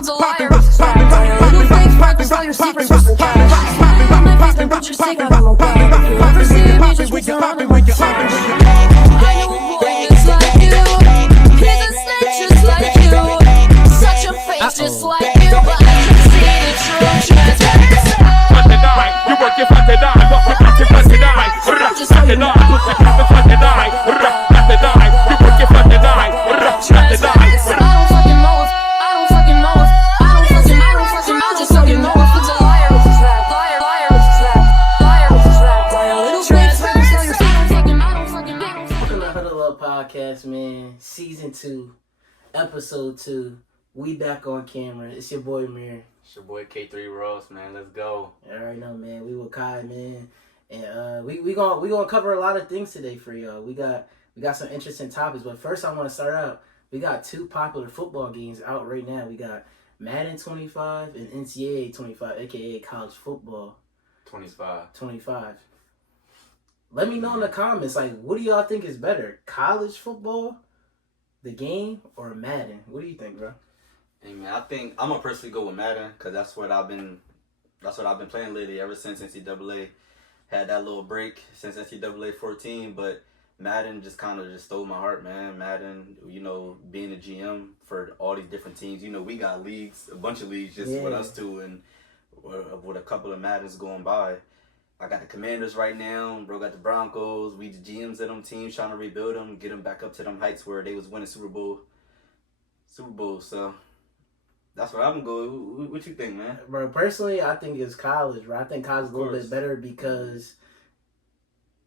who's a liar, who's a liar. Little fake practice, all your secrets are cash. Smile on my face, then put your secret on my back. If you ever see me, just put your arm in my flash. I know a boy that's like you. He's a snake just like you. Such a face just like you. But I can see the true transparency. You work your fat and die, walk your fat and die. Just fat and die, put the fat and die. Fat and die, you work your fat and die. Fat and die. I don't fucking know if, I don't fucking know if, I just fucking know if it's a liar, it's a slap. Liar, it's a slap. Liar, it's a slap. Liar, little transparency. I don't fucking know. Welcome to Huddle Up Podcast, man. Season 2, Episode 2. We back on camera. It's your boy Mir. It's your boy K3 Ross, man. Let's go. You already know, man. We with Kai, man. And we gonna cover a lot of things today for y'all. We got some interesting topics, but first I want to start out. We got 2 popular football games out right now. We got Madden 25 and NCAA 25, aka college football 25. Let me know in the comments, like, what do y'all think is better, college football, the game, or Madden? What do you think, bro? Hey man, I think I'm gonna personally go with Madden because that's what I've been playing lately ever since NCAA had that little break since NCAA 14. But Madden just kind of just stole my heart, man. Madden, you know, being a GM for all these different teams, you know, we got leagues, a bunch of leagues just with us two, and with a couple of Maddens going by. I got the Commanders right now. Bro got the Broncos. We the GMs of them teams trying to rebuild them, get them back up to them heights where they was winning Super Bowl. So that's where I'm going to go. What you think, man? Bro, personally, I think it's college, bro. I think college is a little bit better because,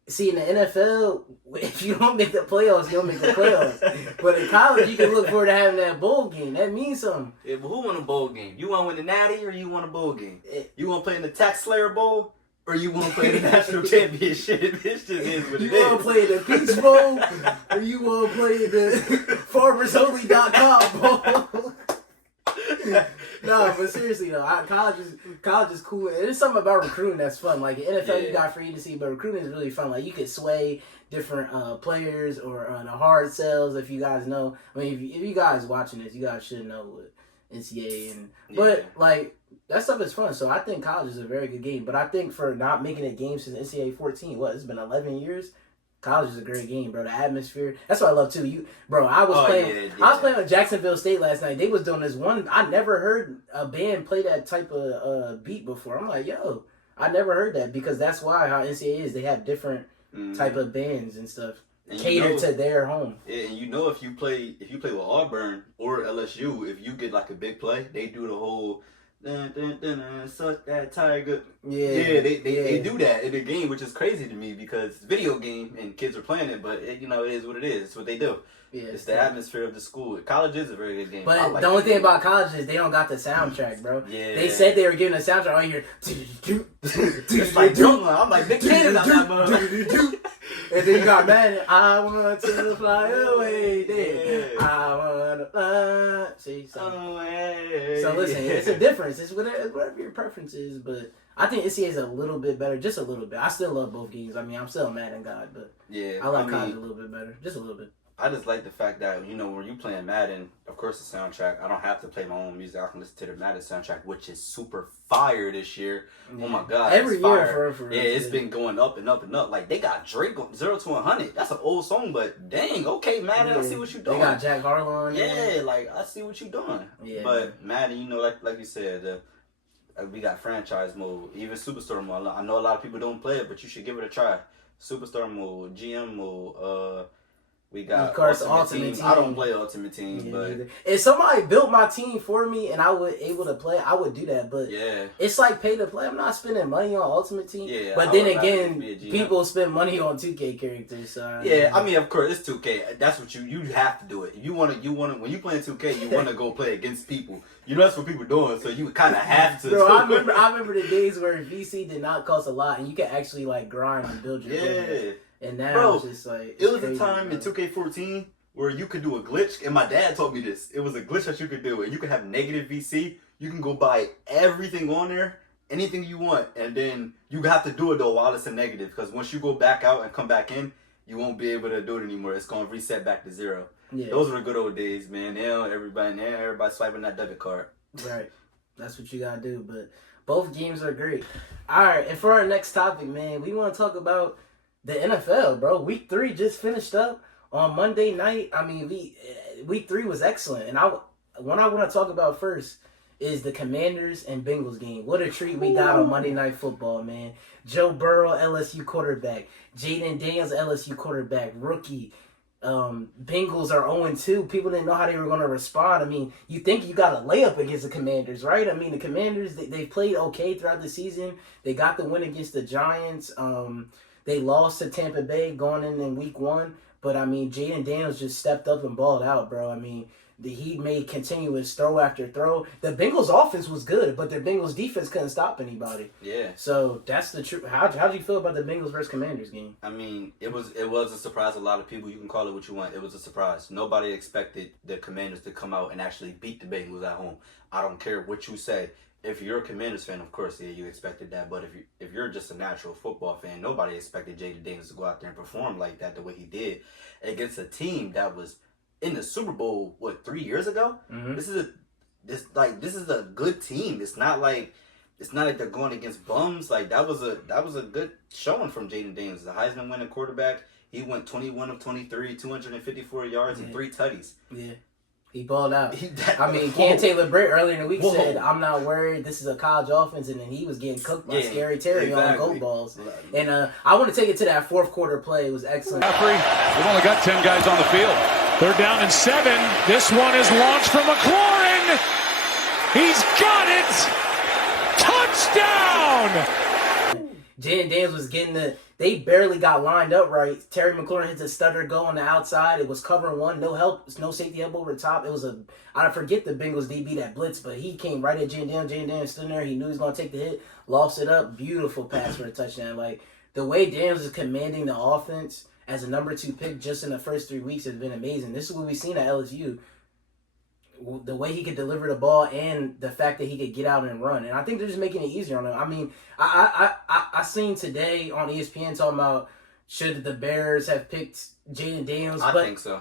see, in the NFL, if you don't make the playoffs, you don't make the playoffs. But in college, you can look forward to having that bowl game. That means something. Yeah, but who won a bowl game? You want to win the Natty or you want a bowl game? You want to play in the Tax Slayer Bowl or you want to play the National Championship? It just is what it is. You want to play the Peach Bowl or you want to play the FarmersOnly.com Bowl? No, but seriously though, college is cool. There's something about recruiting that's fun. Like in NFL, you got free agency, but recruiting is really fun. Like you could sway different players or the hard sells. If you guys know, I mean, if you guys watching this, you guys should know what NCAA and but like that stuff is fun. So I think college is a very good game. But I think for not making a game since NCAA 14, it's been 11 years. College is a great game, bro. The atmosphere. That's what I love too. I was playing with Jacksonville State last night. They was doing this one. I never heard a band play that type of beat before. I'm like, yo, I never heard that because that's why how NCAA is. They have different type of bands and stuff and cater to their home. Yeah, and you know if you play with Auburn or LSU, if you get like a big play, they do the whole. Suck that tiger. Yeah, they do that in the game, which is crazy to me because it's a video game and kids are playing it, but it is what it is. It's what they do. Yeah, it's the atmosphere of the school. College is a very good game. But the only thing about college is they don't got the soundtrack, bro. Yeah. They said they were giving a soundtrack. All you hear, it's like drumline. I'm like, Nick Cannon out that motherfucker. And then you got Madden. I want to fly away. There. I want to fly. See, so listen, it's a difference. It's whatever your preference is, but I think NCAA is a little bit better, just a little bit. I still love both games. I mean, I'm still a Madden guy, but I like college a little bit better, just a little bit. I just like the fact that, you know, when you playing Madden, of course the soundtrack, I don't have to play my own music. I can listen to the Madden soundtrack, which is super fire this year. Yeah. Oh my God. Every year for it's been going up and up and up. Like, they got Drake on 0 to 100. That's an old song, but dang, okay, Madden, I see what you're doing. They got Jack Harlow on there. Yeah, like, I see what you're doing. Yeah. But Madden, you know, like you said, we got franchise mode, even superstar mode. I know a lot of people don't play it, but you should give it a try. Superstar mode, GM mode, we got of course, Ultimate Team. I don't play Ultimate Team, but if somebody built my team for me and I was able to play, I would do that. But it's like pay to play. I'm not spending money on Ultimate Team. Yeah, but then again, people spend money on 2K characters. So I mean, of course, it's 2K. That's what you have to do it. You want to when you playing 2K, you want to go play against people. You know that's what people doing, so you kind of have to. Bro, I remember the days where VC did not cost a lot, and you could actually like grind and build your player. And now it's just like... It was a time in 2K14 where you could do a glitch, and my dad told me this. It was a glitch that you could do, and you could have negative VC. You can go buy everything on there, anything you want, and then you have to do it, though, while it's a negative, because once you go back out and come back in, you won't be able to do it anymore. It's going to reset back to 0. Yeah. Those were the good old days, man. Now everybody swiping that debit card. Right. That's what you gotta do. But both games are great. All right, and for our next topic, man, we want to talk about the NFL, bro. Week 3 just finished up on Monday night. I mean, week 3 was excellent, and what I want to talk about first is the Commanders and Bengals game. What a treat we got on Monday Night Football, man. Joe Burrow, LSU quarterback. Jaden Daniels, LSU quarterback. Rookie. Bengals are 0-2. People didn't know how they were going to respond. I mean, you think you got a layup against the Commanders, right? I mean, the Commanders, they played okay throughout the season. They got the win against the Giants. They lost to Tampa Bay going in week 1. But, I mean, Jaden Daniels just stepped up and balled out, bro. I mean, he made continuous throw after throw. The Bengals offense was good, but their Bengals defense couldn't stop anybody. Yeah. So that's the truth. How do you feel about the Bengals versus Commanders game? I mean, it was a surprise. A lot of people, you can call it what you want. It was a surprise. Nobody expected the Commanders to come out and actually beat the Bengals at home. I don't care what you say. If you're a Commanders fan, of course, yeah, you expected that. But if you're just a natural football fan, nobody expected Jaden Daniels to go out there and perform like that the way he did against a team that was in the Super Bowl, 3 years ago? Mm-hmm. This is a good team. It's not like they're going against bums. Like that was a good showing from Jaden Daniels, the Heisman winning quarterback. He went 21 of 23, 254 yards and 3 tutties. Yeah. He balled out. I mean, Cam Taylor-Britt earlier in the week said, "I'm not worried. This is a college offense," and then he was getting cooked by Scary Terry on goal balls. And I want to take it to that fourth quarter play. It was excellent. We've only got 10 guys on the field. They're down in 7. This one is launched from McLaurin. He's got it. Touchdown. Jaden Daniels was getting they barely got lined up right. Terry McLaurin hits a stutter go on the outside. It was covering one, no help, no safety help over the top. It was I forget the Bengals DB that blitz, but he came right at Jaden Daniels. Jaden Daniels stood there. He knew he was going to take the hit, lost it up. Beautiful pass for a touchdown. Like, the way Daniels is commanding the offense as a number 2 pick just in the first 3 weeks has been amazing. This is what we've seen at LSU. The way he could deliver the ball and the fact that he could get out and run. And I think they're just making it easier on him. I mean, I seen today on ESPN talking about should the Bears have picked Jaden Daniels. I think so.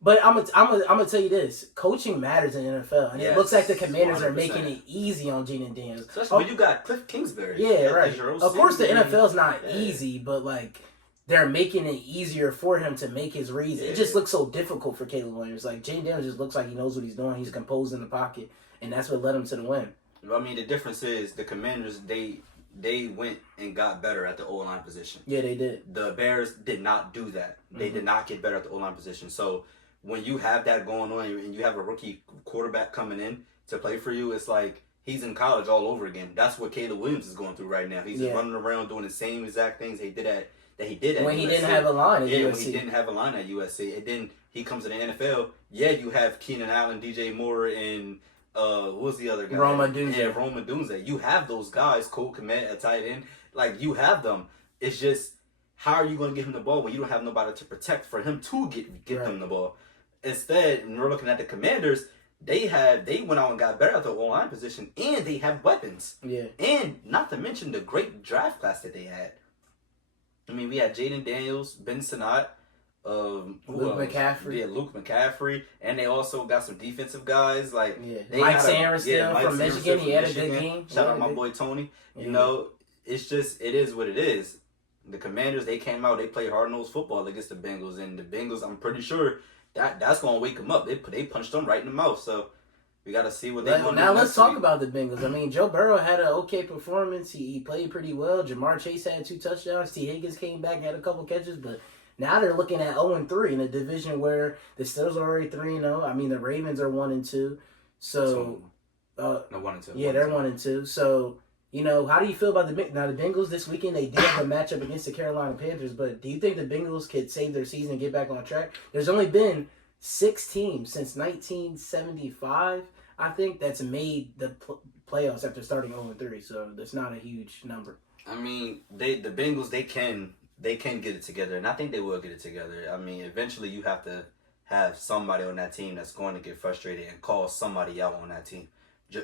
But I'm gonna tell you this: coaching matters in the NFL, and it looks like the Commanders 100%. are making it easy on Jaden Daniels. Especially when you got Cliff Kingsbury. Yeah, right. Of course, the NFL's not Yeah. easy, but like they're making it easier for him to make his reads. Yeah. It just looks so difficult for Caleb Williams. Like Jaden Daniels just looks like he knows what he's doing. He's composed in the pocket, and that's what led him to the win. I mean, the difference is the Commanders they went and got better at the O-line position. Yeah, they did. The Bears did not do that. They did not get better at the O-line position. So when you have that going on and you have a rookie quarterback coming in to play for you, it's like he's in college all over again. That's what Caleb Williams is going through right now. He's just running around doing the same exact things he did at when USC. he didn't have a line at USC. When he didn't have a line at USC. And then he comes to the NFL. Yeah, you have Keenan Allen, DJ Moore, and what was the other guy? Rome Odunze. Yeah, Rome Odunze. You have those guys, Cole Kmet at tight end. Like, you have them. It's just, how are you going to give him the ball when you don't have nobody to protect for him to get them the ball? Instead, when we're looking at the Commanders, they went out and got better at the O-line position, and they have weapons. Yeah. And not to mention the great draft class that they had. I mean, we had Jaden Daniels, Ben Sinnott, Luke McCaffrey. Yeah, Luke McCaffrey. And they also got some defensive guys. Like, Mike Sanders from Michigan. He had a good game. Shout out my boy Tony. Yeah. You know, it is what it is. The Commanders, they came out, they played hard-nosed football against the Bengals. And the Bengals, I'm pretty sure that's going to wake them up. They punched them right in the mouth. So we got to see what they're going to do. Now let's talk about the Bengals. I mean, Joe Burrow had an okay performance. He played pretty well. Jamar Chase had 2 touchdowns. T. Higgins came back and had a couple catches. But now they're looking at 0-3 in a division where the Steelers are already 3-0. I mean, the Ravens are 1-2. So, no, 1-2. Yeah, they're 1-2. So, you know, how do you feel about the Bengals this weekend? They did have a matchup against the Carolina Panthers, but do you think the Bengals could save their season and get back on track? There's only been 6 teams since 1975, I think, that's made the playoffs after starting 0-3. So that's not a huge number. I mean, the Bengals, they can get it together, and I think they will get it together. I mean, eventually you have to have somebody on that team that's going to get frustrated and call somebody out on that team.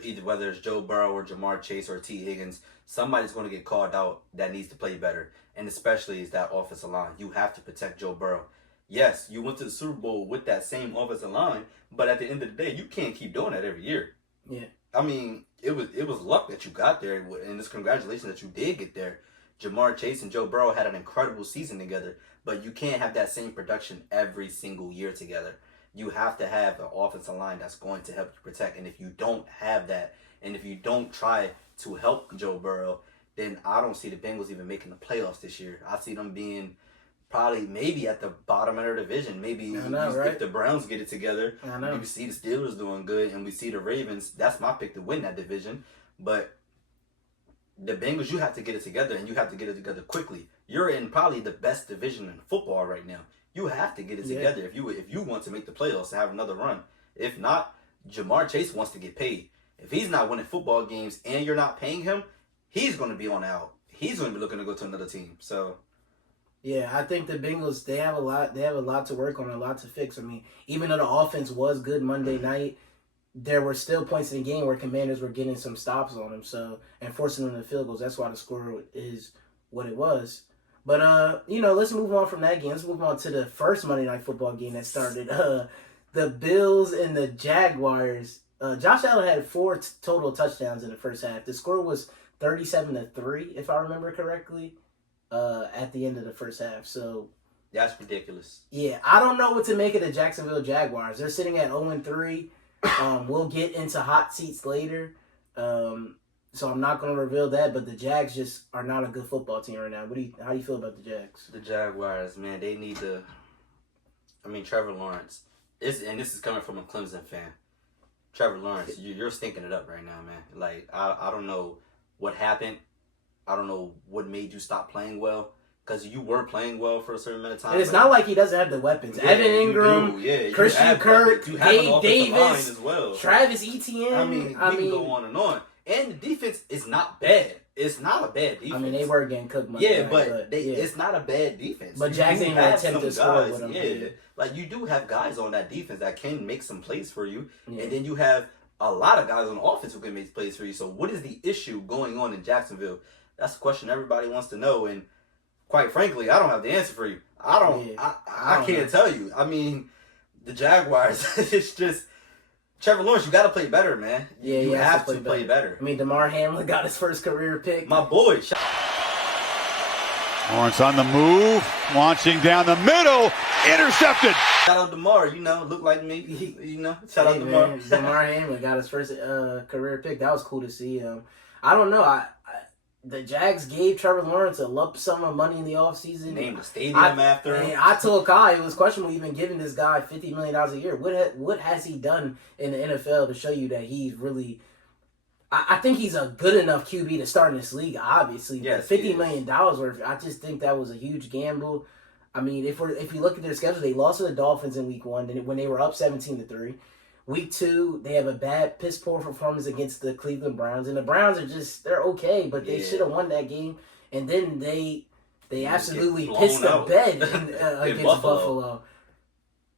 Either whether it's Joe Burrow or Jamar Chase or T. Higgins, somebody's going to get called out that needs to play better, and especially is that offensive line. You have to protect Joe Burrow. Yes, you went to the Super Bowl with that same offensive line, but at the end of the day, you can't keep doing that every year. Yeah. I mean, it was luck that you got there, and it's congratulations that you did get there. Jamar Chase and Joe Burrow had an incredible season together, but you can't have that same production every single year together. You have to have an offensive line that's going to help you protect, and if you don't have that, and if you don't try to help Joe Burrow, then I don't see the Bengals even making the playoffs this year. I see them being probably maybe at the bottom of their division. Maybe if the Browns get it together, you see the Steelers doing good, and we see the Ravens. That's my pick to win that division. But the Bengals, you have to get it together, and you have to get it together quickly. You're in probably the best division in football right now. You have to get it together if you want to make the playoffs and have another run. If not, Jamar Chase wants to get paid. If he's not winning football games and you're not paying him, he's going to be on out. He's going to be looking to go to another team. So, yeah, I think the Bengals, they have a lot to work on, a lot to fix. I mean, even though the offense was good Monday night, there were still points in the game where Commanders were getting some stops on them, so, and forcing them to field goals. That's why the score is what it was. But let's move on from that game. Let's move on to the first Monday Night Football game that started. The Bills and the Jaguars. Josh Allen had 4 total touchdowns in the first half. The score was 37-3, if I remember correctly, at the end of the first half. So that's ridiculous. Yeah, I don't know what to make of the Jacksonville Jaguars. They're sitting at 0-3. We'll get into hot seats later. So I'm not going to reveal that, but the Jags just are not a good football team right now. How do you feel about the Jags? The Jaguars, man, they need to. I mean, Trevor Lawrence. This is coming from a Clemson fan. Trevor Lawrence, you're stinking it up right now, man. Like, I don't know what happened. I don't know what made you stop playing well. Because you were playing well for a certain amount of time. And it's not like he doesn't have the weapons. Yeah, Evan Ingram, Christian Kirk, Gabe Davis, as well. Travis Etienne. I mean, we can go on and on. And the defense is not bad. It's not a bad defense. I mean, they were getting cooked. It's not a bad defense. But Jackson didn't attempt to score with them. Yeah, like you do have guys on that defense that can make some plays for you, and then you have a lot of guys on offense who can make plays for you. So, what is the issue going on in Jacksonville? That's a question everybody wants to know, and quite frankly, I don't have the answer for you. I can't tell you. I mean, the Jaguars. It's just. Trevor Lawrence, you got to play better, man. Yeah, you have to play better. I mean, DeMar Hamlin got his first career pick. My boy. Lawrence on the move, launching down the middle, intercepted. Shout out DeMar, look like me. Shout out DeMar. DeMar Hamlin got his first career pick. That was cool to see him. I don't know. The Jags gave Trevor Lawrence a lump sum of money in the offseason. Named the stadium after him. I told Kai it was questionable even giving this guy $50 million a year. What has he done in the NFL to show you that he's really... I think he's a good enough QB to start in this league, obviously. Yes, $50 million worth, I just think that was a huge gamble. I mean, if you look at their schedule, they lost to the Dolphins in week 1 when they were up 17-3. Week 2, they have a bad piss-poor performance against the Cleveland Browns. And the Browns are they're okay, but they should have won that game. And then they absolutely pissed the bed against Buffalo.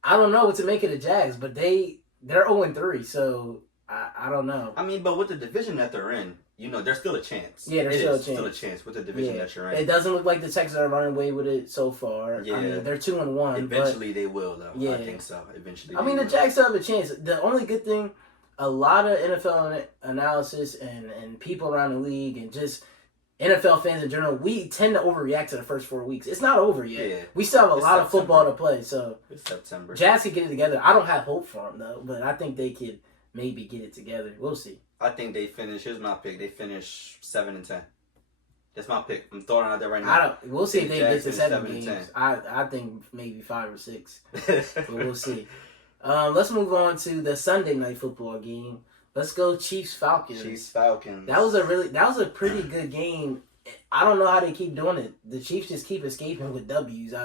I don't know what to make of the Jags, but they're 0-3, so I don't know. I mean, but with the division that they're in, there's still a chance. Yeah, there's still a chance. Still a chance with the division that you're in. It doesn't look like the Texans are running away with it so far. Yeah. I mean, they're 2-1. Eventually they will, though. Yeah. I think so. Eventually I mean, the Jags still have a chance. The only good thing, a lot of NFL analysis and people around the league and just NFL fans in general, we tend to overreact to the first 4 weeks. It's not over yet. Yeah. We still have a lot of football to play. So it's September. Jags can get it together. I don't have hope for them, though, but I think they could maybe get it together. We'll see. I think they finish. Here's my pick. They finish 7-10. That's my pick. I'm throwing it out there right now. We'll see if they get to 7 games. 7-10. I think maybe 5 or 6, but we'll see. Let's move on to the Sunday Night Football game. Let's go Chiefs-Falcons. Chiefs-Falcons. That was a pretty good game. I don't know how they keep doing it. The Chiefs just keep escaping with W's.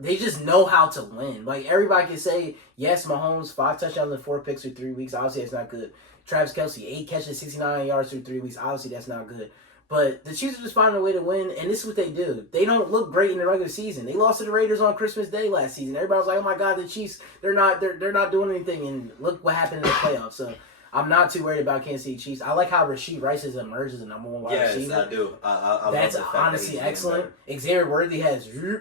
They just know how to win. Like, everybody can say, yes, Mahomes, 5 touchdowns and 4 picks through 3 weeks. Obviously, that's not good. Travis Kelce, 8 catches, 69 yards through 3 weeks. Obviously, that's not good. But the Chiefs are just finding a way to win, and this is what they do. They don't look great in the regular season. They lost to the Raiders on Christmas Day last season. Everybody was like, oh, my God, the Chiefs, they're not doing anything. And look what happened in the playoffs. So, I'm not too worried about Kansas City Chiefs. I like how Rashid Rice has emerged as a number one wide Yes, receiver. I do. I That's love the fact honestly that he's getting excellent. Xavier Worthy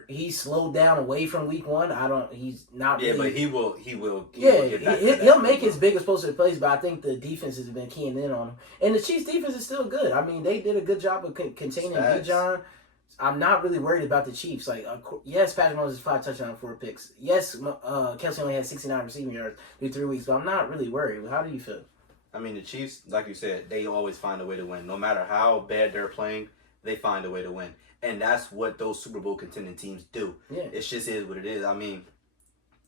he's slowed down away from week one. He's not better. Yeah, really. but he will Yeah, get back to that he'll make level. his big explosive plays, but I think the defense has been keying in on him. And the Chiefs' defense is still good. I mean, they did a good job of containing Facts. Bijan. I'm not really worried about the Chiefs. Like, yes, Patrick Mahomes is 5 touchdowns, 4 picks. Yes, Kelsey only had 69 receiving yards through 3 weeks, but I'm not really worried. How do you feel? I mean, the Chiefs, like you said, they always find a way to win. No matter how bad they're playing, they find a way to win. And that's what those Super Bowl contending teams do. Yeah. It just is what it is. I mean,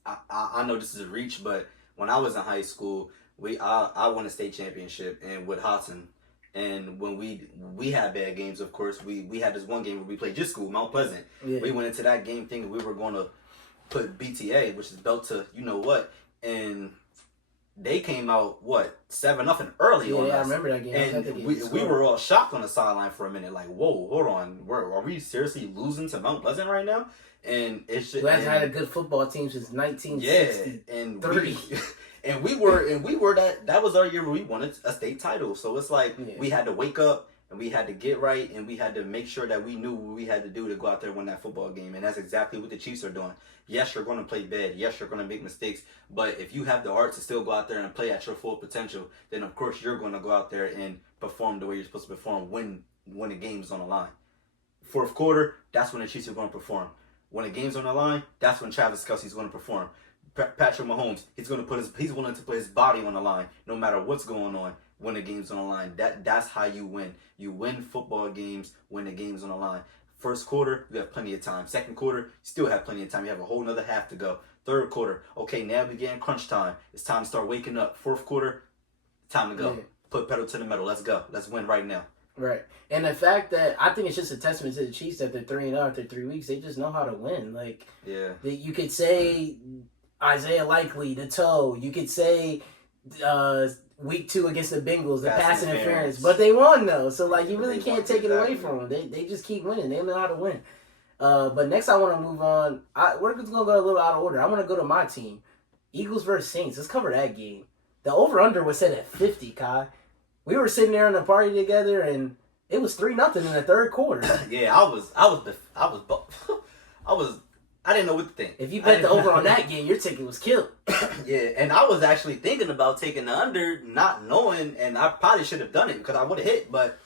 I know this is a reach, but when I was in high school, I won a state championship and with Hudson. And when we had bad games, of course, we had this one game where we played just school, Mount Pleasant. Yeah. We went into that game thinking we were going to put BTA, which is belt to you know what, and they came out 7-0 early on us. Yeah, I remember that game. I was at the And game. we were all shocked on the sideline for a minute, like, whoa, hold on, are we seriously losing to Mount Pleasant right now? And it's just Who hasn't had a good football team since 1960. yeah, and we were that was our year where we won a state title. So it's like we had to wake up and we had to get right and we had to make sure that we knew what we had to do to go out there and win that football game. And that's exactly what the Chiefs are doing. Yes, you're going to play bad. Yes, you're going to make mistakes. But if you have the heart to still go out there and play at your full potential, then of course you're going to go out there and perform the way you're supposed to perform when the game's on the line. Fourth quarter, that's when the Chiefs are going to perform. When the game's on the line, that's when Travis Kelce's going to perform. Patrick Mahomes, he's willing to put his body on the line, no matter what's going on. When the game's on the line, that's how you win. You win football games when the game's on the line. First quarter, you have plenty of time. Second quarter, you still have plenty of time. You have a whole nother half to go. Third quarter, okay, now we getting crunch time. It's time to start waking up. Fourth quarter, time to go. Yeah. Put pedal to the metal. Let's go. Let's win right now. Right. And the fact that I think it's just a testament to the Chiefs that they're 3-0 after 3 weeks. They just know how to win. Like, Yeah. you could say Isaiah Likely, the toe. You could say week 2 against the Bengals, the pass interference. But they won, though. So, like, you really can't take it away from them. They just keep winning. They know how to win. But next I want to move on. We're just going to go a little out of order. I want to go to my team. Eagles versus Saints. Let's cover that game. The over-under was set at 50, Kai. We were sitting there in a party together, and it was 3-0 in the third quarter. Yeah, I didn't know what to think. If you bet the over on that game, your ticket was killed. Yeah, and I was actually thinking about taking the under, not knowing, and I probably should have done it because I would have hit, but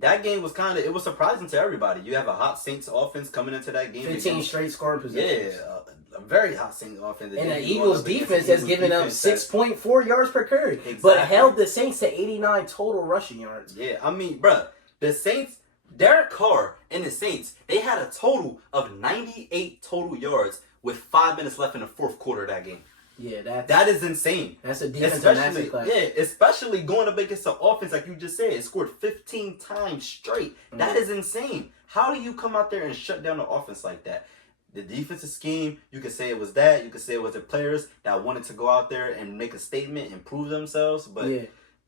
that game was it was surprising to everybody. You have a hot Saints offense coming into that game. 15 straight scoring positions. Yeah, a very hot Saints offense. And the Eagles defense has given up 6.4 yards per carry, Exactly. but held the Saints to 89 total rushing yards. Yeah, I mean, bruh, the Saints, Derek Carr and the Saints, they had a total of 98 total yards with 5 minutes left in the fourth quarter of that game. Yeah, That is insane. that's a defensive masterclass. Yeah, especially going up against the offense like you just said. It scored 15 times straight. That is insane. How do you come out there and shut down the offense like that? The defensive scheme, you could say it was that. You could say it was the players that wanted to go out there and make a statement and prove themselves. But Yeah.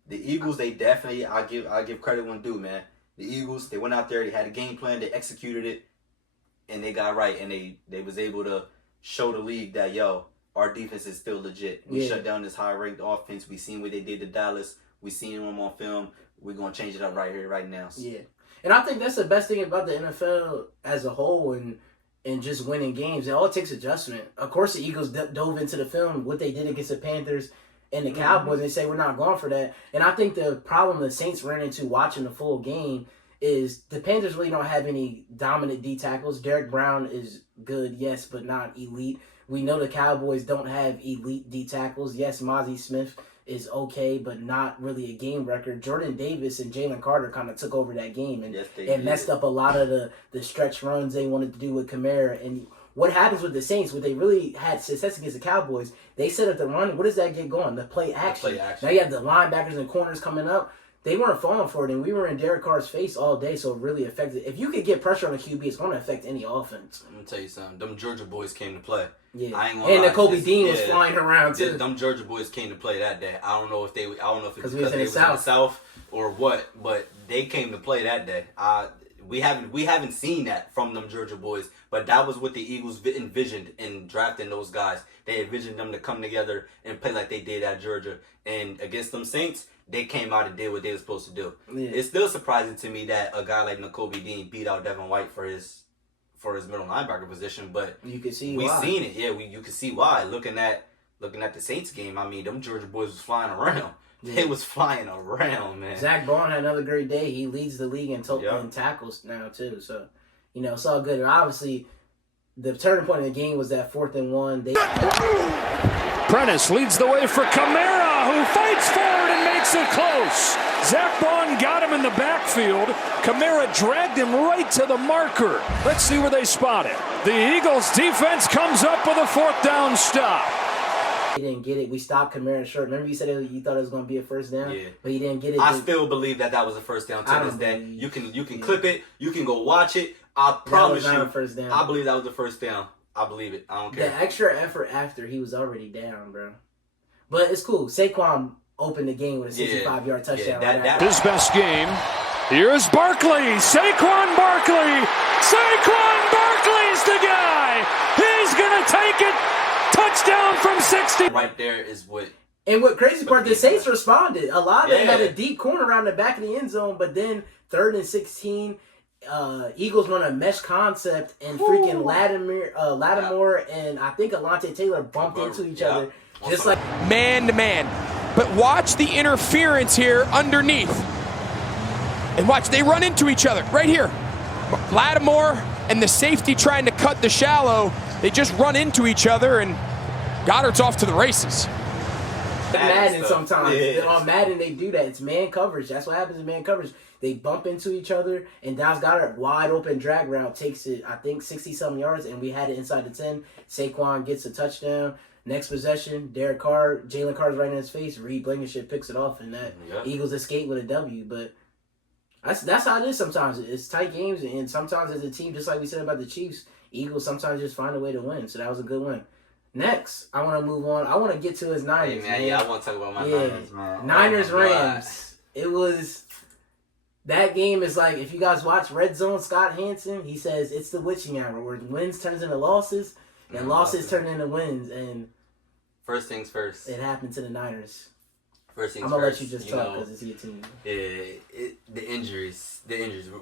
the Eagles, they definitely, I give credit when due, man. The Eagles, they went out there, they had a game plan, they executed it, and they got right, and they was able to show the league that, yo, our defense is still legit. We shut down this high-ranked offense. We seen what they did to Dallas. We seen them on film. We're going to change it up right here, right now. Yeah. And I think that's the best thing about the NFL as a whole and just winning games. It all takes adjustment. Of course, the Eagles dove into the film, what they did against the Panthers and the Cowboys. They say, we're not going for that. And I think the problem the Saints ran into watching the full game is the Panthers really don't have any dominant D tackles. Derek Brown is good, yes, but not elite. We know the Cowboys don't have elite D tackles. Yes, Mozzie Smith is okay, but not really a game record. Jordan Davis and Jalen Carter kind of took over that game and messed up a lot of the stretch runs they wanted to do with Kamara. And what happens with the Saints, when they really had success against the Cowboys, they set up the run. What does that get going? The play action. Now you have the linebackers and corners coming up. They weren't falling for it, and we were in Derek Carr's face all day, so it really affected. If you could get pressure on a QB, it's going to affect any offense. I'm going to tell you something. Them Georgia boys came to play. Yeah, I ain't gonna and lie. the Kobe Dean was flying around too. Them Georgia boys came to play that day. I don't know if it was because we was they in was the in the South or what, but they came to play that day. we haven't seen that from them Georgia boys, but that was what the Eagles envisioned in drafting those guys. They envisioned them to come together and play like they did at Georgia. And against them Saints, they came out and did what they were supposed to do. Yeah. It's still surprising to me that a guy like Nakobe Dean beat out Devin White for his middle linebacker position, but You can see we why. seen it. Yeah, you can see why. Looking at the Saints game, I mean, them Georgia boys was flying around. Yeah. They was flying around, man. Zach Bond had another great day. He leads the league in Yep. in tackles now too. So, it's all good. And obviously, the turning point of the game was that 4th and 1. Prentice leads the way for Kamara, who fights forward and makes it close. Zach Bond got him in the backfield. Kamara dragged him right to the marker. Let's see where they spot it. The Eagles defense comes up with a 4th down stop. He didn't get it. We stopped Kamara short. Remember you said you thought it was going to be a first down? Yeah. But he didn't get it. I still believe that was a first down I to don't this day. believe- You can yeah. clip it. You can go watch it. I promise not you. a first down. I believe that was the first down. I believe it. I don't care. The extra effort after he was already down, bro. But it's cool. Saquon opened the game with a 65-yard touchdown. that- right that- after. His best game. Here's Barkley. Saquon Barkley. Saquon Barkley's the guy. He's going to take it. Touchdown from 60. Right there is what. And what crazy part, the Saints responded. A lot of them had Yeah. a deep corner around the back of the end zone, but then 3rd and 16, Eagles run a mesh concept, and freaking Lattimore and I think Alontae Taylor bumped into each Yeah. other. Just like man to man. But watch the interference here underneath. And watch, they run into each other right here. Lattimore and the safety trying to cut the shallow. They just run into each other, and Goddard's off to the races. Madden stuff. sometimes. Yeah. On Madden, they do that. It's man coverage. That's what happens in man coverage. They bump into each other, and Dallas Goedert, wide open drag route, takes it, I think, 60-something yards, and we had it inside the 10. Saquon gets a touchdown. Next possession, Jalen Carr's right in his face. Reed Blankenship picks it off, and that Yep. Eagles escape with a W. But that's how it is sometimes. It's tight games, and sometimes as a team, just like we said about the Chiefs, Eagles sometimes just find a way to win. So that was a good win. Next, I want to move on. I want to get to his Hey Niners. man, yeah, I want to talk about my Yeah. Niners, man. Niners Oh, my God. Rams. It was that game is like if you guys watch Red Zone, Scott Hansen, he says it's the witching hour where wins turns into losses and losses turn into wins, and First things first. it happened to the Niners. First things I'm gonna let first. you just you talk know, because it's your team. the injuries.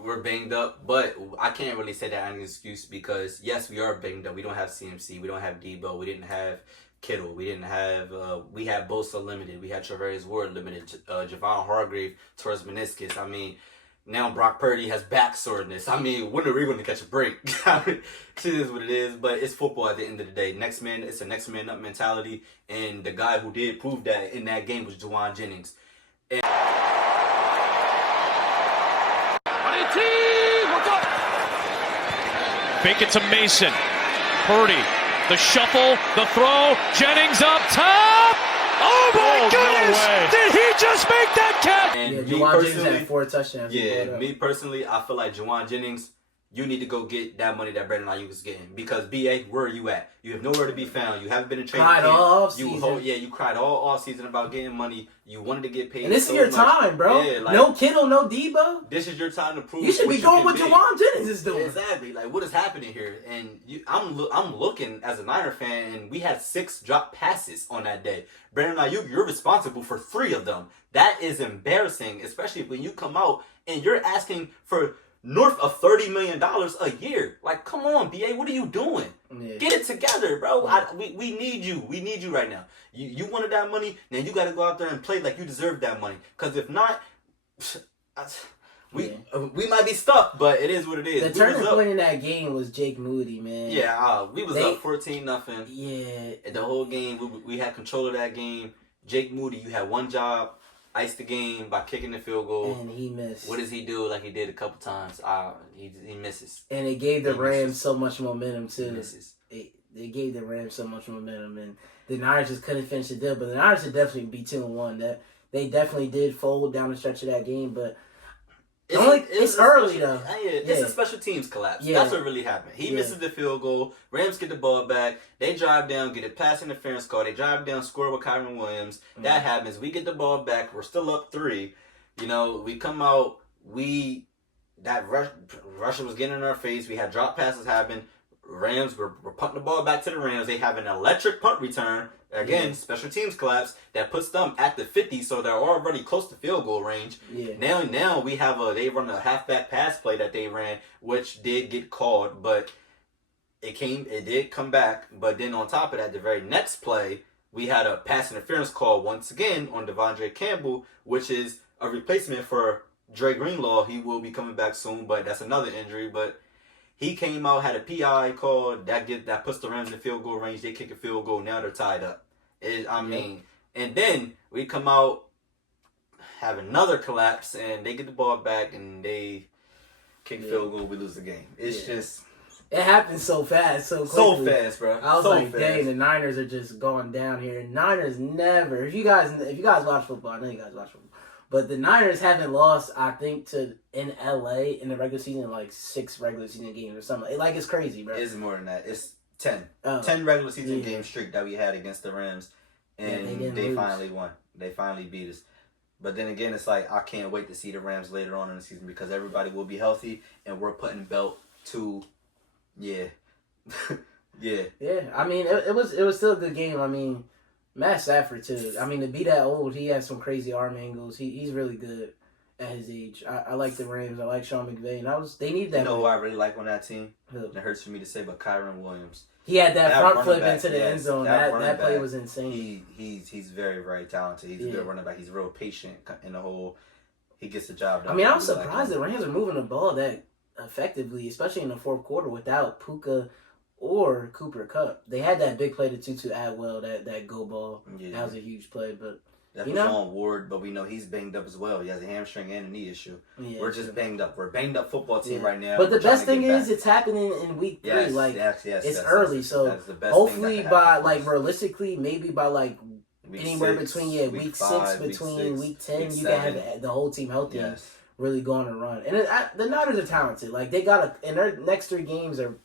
We're banged up, but I can't really say that as an excuse because yes, we are banged up. We don't have CMC, we don't have Debo, we didn't have Kittle, we didn't have. We had Bosa limited, we had Travarius Ward limited, Javon Hargrave towards meniscus. I mean, now Brock Purdy has back soreness. I mean, when are we going to catch a break? It is what it is, but it's football at the end of the day. It's a next man up mentality, and the guy who did prove that in that game was Juwan Jennings. Fake it to Mason. Purdy. The shuffle, the throw. Jennings up top. Oh my goodness! No way. Did he just make that catch? And Yeah, me Juwan Jennings personally, had 4 touchdowns. He yeah, brought up. me personally, I feel like Juwan Jennings, you need to go get that money that Brandon Ayuk is getting because BA, where are you at? You have nowhere to be found. You haven't been in training Cried camp. all offseason. You cried all offseason about getting money. You wanted to get paid. And this so is your much. time, bro. Yeah, like, No Kittle, no Debo. this is your time to prove. You should what be going can what be. Juwan Jennings is doing. Exactly. Like, what is happening here? And I'm looking as a Niner fan, and we had 6 drop passes on that day. Brandon Ayuk, you're responsible for 3 of them. That is embarrassing, especially when you come out and you're asking for north of $30 million a year. Like, come on, BA, what are you doing? Yeah. Get it together, bro. We need you. We need you right now. You wanted that money, then you got to go out there and play like you deserve that money. Because if not, we might be stuck, but it is what it is. The We turning was up. point in that game was Jake Moody, man. Yeah, we was They- up 14-0. Yeah. The whole game, we had control of that game. Jake Moody, you had one job, ice the game by kicking the field goal. And he missed. What does he do like he did a couple times? He misses. And it gave the He Rams misses. so much momentum, He too. misses. They gave the Rams so much momentum, and the Niners just couldn't finish the deal. But the Niners should definitely be 2-1. That they definitely did fold down the stretch of that game, but it's a early, special- though. It's Yeah. a special teams collapse. Yeah. That's what really happened. He Yeah. misses the field goal. Rams get the ball back. They drive down, get a pass interference call. They drive down, score with Kyron Williams. That happens. We get the ball back. We're still up 3. You know, we come out. We that Russia was getting in our face. We had drop passes happen. Rams were punting the ball back to the Rams. They have an electric punt return. Again, special teams collapse that puts them at the 50, so they're already close to field goal range. Yeah. Now we have they run a halfback pass play that they ran, which did get called, but it did come back. But then on top of that, the very next play, we had a pass interference call once again on Devondre Campbell, which is a replacement for Dre Greenlaw. He will be coming back soon, but that's another injury. But he came out, had a PI call that puts the Rams in the field goal range. They kick a field goal. Now they're tied up. And then we come out, have another collapse, and they get the ball back, and they kick field goal. We lose the game. It's just it happens so fast, so quickly. So fast, bro. I was so like, fast. dang, the Niners are just going down here. Niners never. If you guys watch football, I know you guys watch football. But the Niners haven't lost, I think, in LA in the regular season, like 6 regular season games or something. Like, it's crazy, bro. It's more than that. It's 10. 10 regular season game streak that we had against the Rams. And they finally won. They finally beat us. But then again, it's like, I can't wait to see the Rams later on in the season because everybody will be healthy and we're putting belt to, yeah. Yeah. I mean, it was still a good game. I mean, Matt Stafford too. I mean, to be that old, he has some crazy arm angles. He's really good at his age. I like the Rams. I like Sean McVay, and they need that. You know who I really like on that team? Who? It hurts for me to say, but Kyron Williams. He had that front flip back, into the end zone. That play back, was insane. He's very, very talented. He's a good running back. He's real patient in the whole. He gets the job done. I mean, I'm surprised the Rams are moving the ball that effectively, especially in the fourth quarter, without Puka or Cooper Kupp. They had that big play to Tutu Atwell, that go ball. Yeah. That was a huge play, but that was on Ward, but we know he's banged up as well. He has a hamstring and a knee issue. Yeah, we're just banged up. We're a banged up football team right now. But the best thing is it's happening in week 3. It's early, so hopefully by realistically, maybe by week anywhere 6, between week 6 between week 10, you can have the whole team healthy. Yes. Really go on a run. And the Niners are talented. Like, they got and their next 3 games are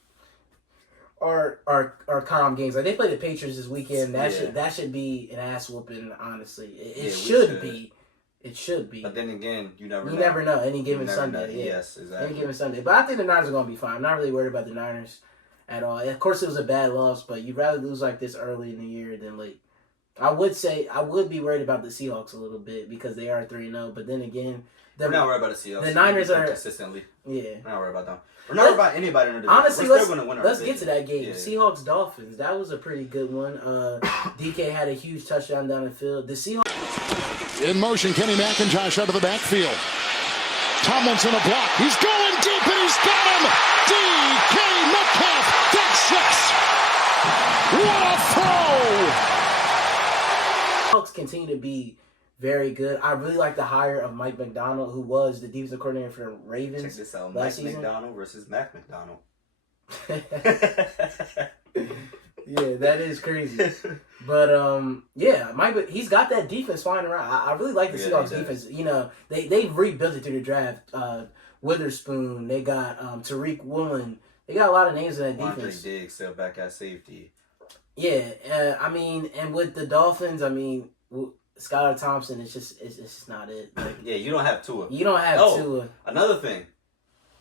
calm games. Like, they play the Patriots this weekend. That should be an ass whooping, honestly. It should be. It should be. But then again, you never know. You never know. Any given Sunday. Yeah. Yes, exactly. Any given Sunday. But I think the Niners are going to be fine. I'm not really worried about the Niners at all. Of course, it was a bad loss, but you'd rather lose like this early in the year than late. I would be worried about the Seahawks a little bit because they are 3-0. But then again, we're not worried about the Seahawks. The Niners are consistently. Yeah. We're not worried about them. We're not worried about anybody in the division. Honestly, let's get to that game. Yeah. Seahawks Dolphins. That was a pretty good one. DK had a huge touchdown down the field. The Seahawks in motion. Kenny McIntosh out of the backfield. Tomlinson a block. He's going deep and he's got him. DK Metcalf gets 6. What a throw! Seahawks continue to be very good. I really like the hire of Mike McDonald, who was the defensive coordinator for the Ravens. Check this out. Mike McDonald versus Mac McDonald. Yeah, that is crazy. But Mike, he's got that defense flying around. I really like the Seahawks defense. You know, they've rebuilt it through the draft. Witherspoon, they got Tariq Woolen. They got a lot of names in that defense. Quandre Diggs still back at safety. Yeah, and with the Dolphins, Skylar Thompson, it's just not it. Like, yeah, you don't have Tua. You don't have Tua. Another thing,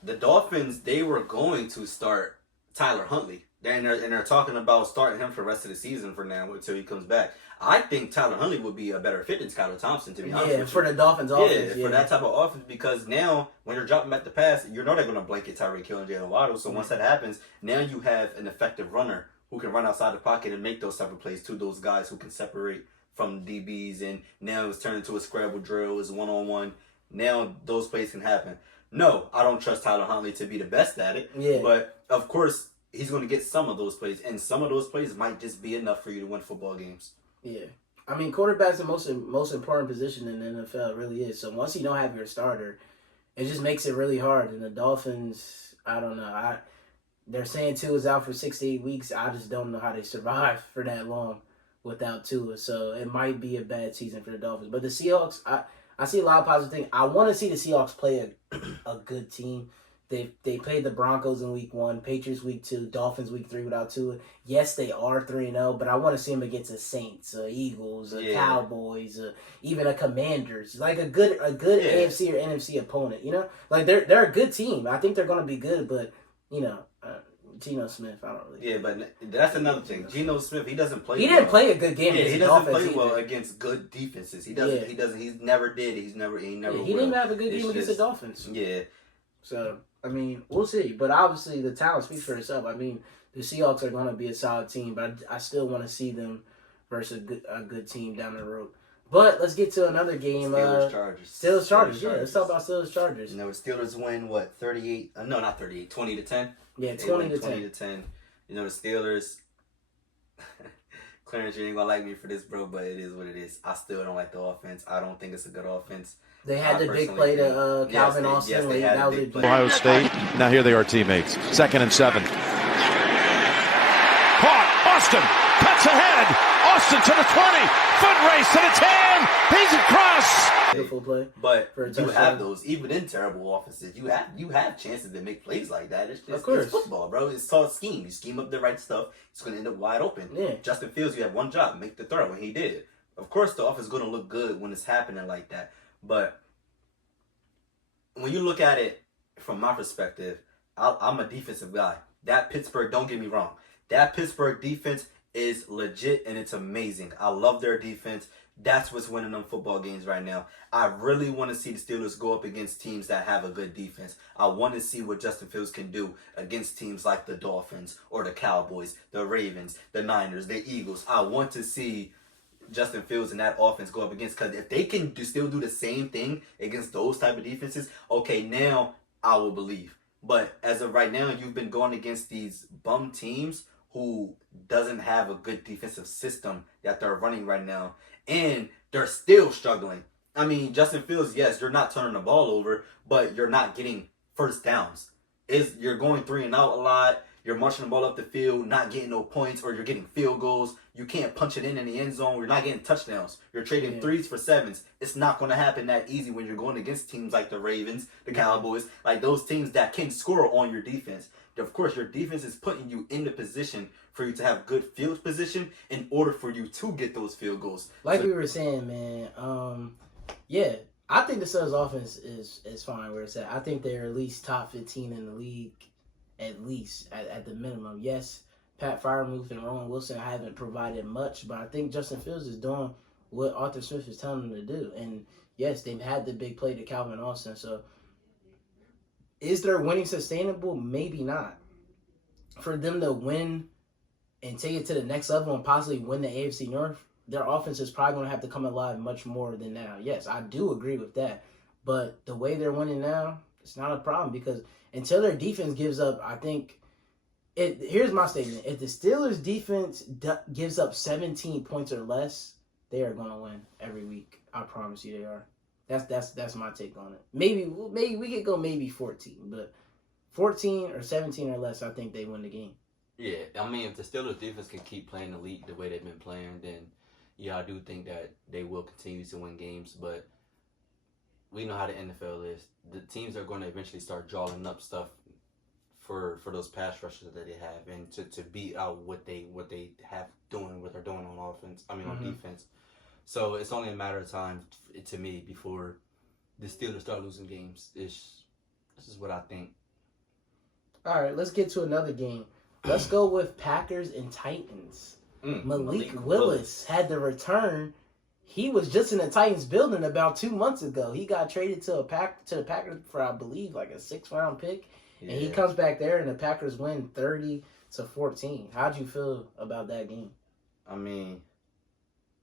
the Dolphins, they were going to start Tyler Huntley. And they're talking about starting him for the rest of the season for now until he comes back. I think Tyler Huntley would be a better fit than Skylar Thompson, to be honest with you. For the Dolphins offense. For that type of offense, because now when you're dropping back the pass, you're not going to blanket Tyreek Hill and Jalen Waddle. So once that happens, now you have an effective runner who can run outside the pocket and make those type of plays to those guys who can separate from DBs. And now it's turned into a scramble drill, it's one-on-one. Now those plays can happen. No, I don't trust Tyler Huntley to be the best at it. Yeah. But, of course, he's going to get some of those plays, and some of those plays might just be enough for you to win football games. Yeah. I mean, quarterback's the most important position in the NFL. It really is. So once you don't have your starter, it just makes it really hard. And the Dolphins, I don't know. They're saying Tua is out for 6 to 8 weeks. I just don't know how they survive for that long without Tua. So it might be a bad season for the Dolphins. But the Seahawks, I see a lot of positive things. I want to see the Seahawks play a good team. They played the Broncos in week 1, Patriots week 2, Dolphins week 3 without Tua. Yes, they are 3-0, but I want to see them against the Saints, Eagles, Cowboys, even a Commanders, like a good AFC or NFC opponent. You know, like they're a good team. I think they're going to be good, but you know, Geno Smith, I don't really. Yeah, but that's another thing. Geno Smith, he doesn't play. He didn't play a good game. Yeah, against he the doesn't Dolphins play well either. against good defenses. He doesn't. Yeah. He doesn't. He's never did. He never He will. didn't have a good It's game against the just- Dolphins. Yeah. So, I mean, we'll see. But obviously, the talent speaks for itself. I mean, the Seahawks are going to be a solid team, but I still want to see them versus a good team down the road. But let's get to another game. Steelers-Chargers. Steelers-Chargers, yeah. Let's talk about Steelers-Chargers. You know, the Steelers win, what, 38? No, not 38. 20-10. Yeah, They 20 win to 20 10. to 10. You know, the Steelers. Clarence, you ain't gonna like me for this, bro, but it is what it is. I still don't like the offense. I don't think it's a good offense. They had I the big personally play to think- Calvin yes, Austin. they had that a was big a play. Ohio State. Now here they are teammates. 2nd and 7. Caught. Austin cuts ahead. Austin to the 20. Foot race to the 10. He's across. beautiful play. But For a you touchdown. have those, even in terrible offenses, you have chances to make plays like that. It's just Of course. it's football, bro. It's all scheme. You scheme up the right stuff, it's gonna end up wide open. Yeah. Justin Fields, you have one job, make the throw, and he did. Of course, the offense is gonna look good when it's happening like that. But when you look at it from my perspective, I'm a defensive guy. That Pittsburgh, don't get me wrong, that Pittsburgh defense is legit and it's amazing. I love their defense. That's what's winning them football games right now. I really want to see the Steelers go up against teams that have a good defense. I want to see what Justin Fields can do against teams like the Dolphins or the Cowboys, the Ravens, the Niners, the Eagles. I want to see Justin Fields and that offense go up against, because if they can still do the same thing against those type of defenses, okay, now I will believe. But as of right now, you've been going against these bum teams who doesn't have a good defensive system that they're running right now, and they're still struggling. I mean, Justin Fields, yes, you're not turning the ball over, but you're not getting first downs. You're going 3 and out a lot. You're marching the ball up the field, not getting no points, or you're getting field goals. You can't punch it in the end zone. You're not getting touchdowns. You're trading 3s for 7s. It's not going to happen that easy when you're going against teams like the Ravens, the Cowboys, like those teams that can score on your defense. Of course, your defense is putting you in the position for you to have good field position in order for you to get those field goals. Like we were saying, man, yeah, I think the Steelers offense is fine where it's at. I think they're at least top 15 in the league, at least, at the minimum. Yes, Pat Freiermuth and Rowan Wilson haven't provided much, but I think Justin Fields is doing what Arthur Smith is telling them to do. And yes, they've had the big play to Calvin Austin, so is their winning sustainable? Maybe not. For them to win and take it to the next level and possibly win the AFC North, their offense is probably going to have to come alive much more than now. Yes, I do agree with that. But the way they're winning now, it's not a problem, because until their defense gives up, I think here's my statement. If the Steelers defense gives up 17 points or less, they are going to win every week. I promise you they are. That's my take on it. Maybe we could go maybe 14, but 14 or 17 or less, I think they win the game. Yeah, I mean, if the Steelers defense can keep playing the league the way they've been playing, then yeah, I do think that they will continue to win games. But we know how the NFL is. The teams are going to eventually start drawing up stuff for those pass rushes that they have, and to beat out what they have doing, what they're doing on offense. I mean, on defense. So it's only a matter of time to me before the Steelers start losing games. This is what I think. All right, let's get to another game. Let's go with Packers and Titans. Malik Willis had to return. He was just in the Titans building about 2 months ago. He got traded to the Packers for, I believe, like a 6th-round pick. Yeah. And he comes back there, and the Packers win 30-14. How'd you feel about that game? I mean,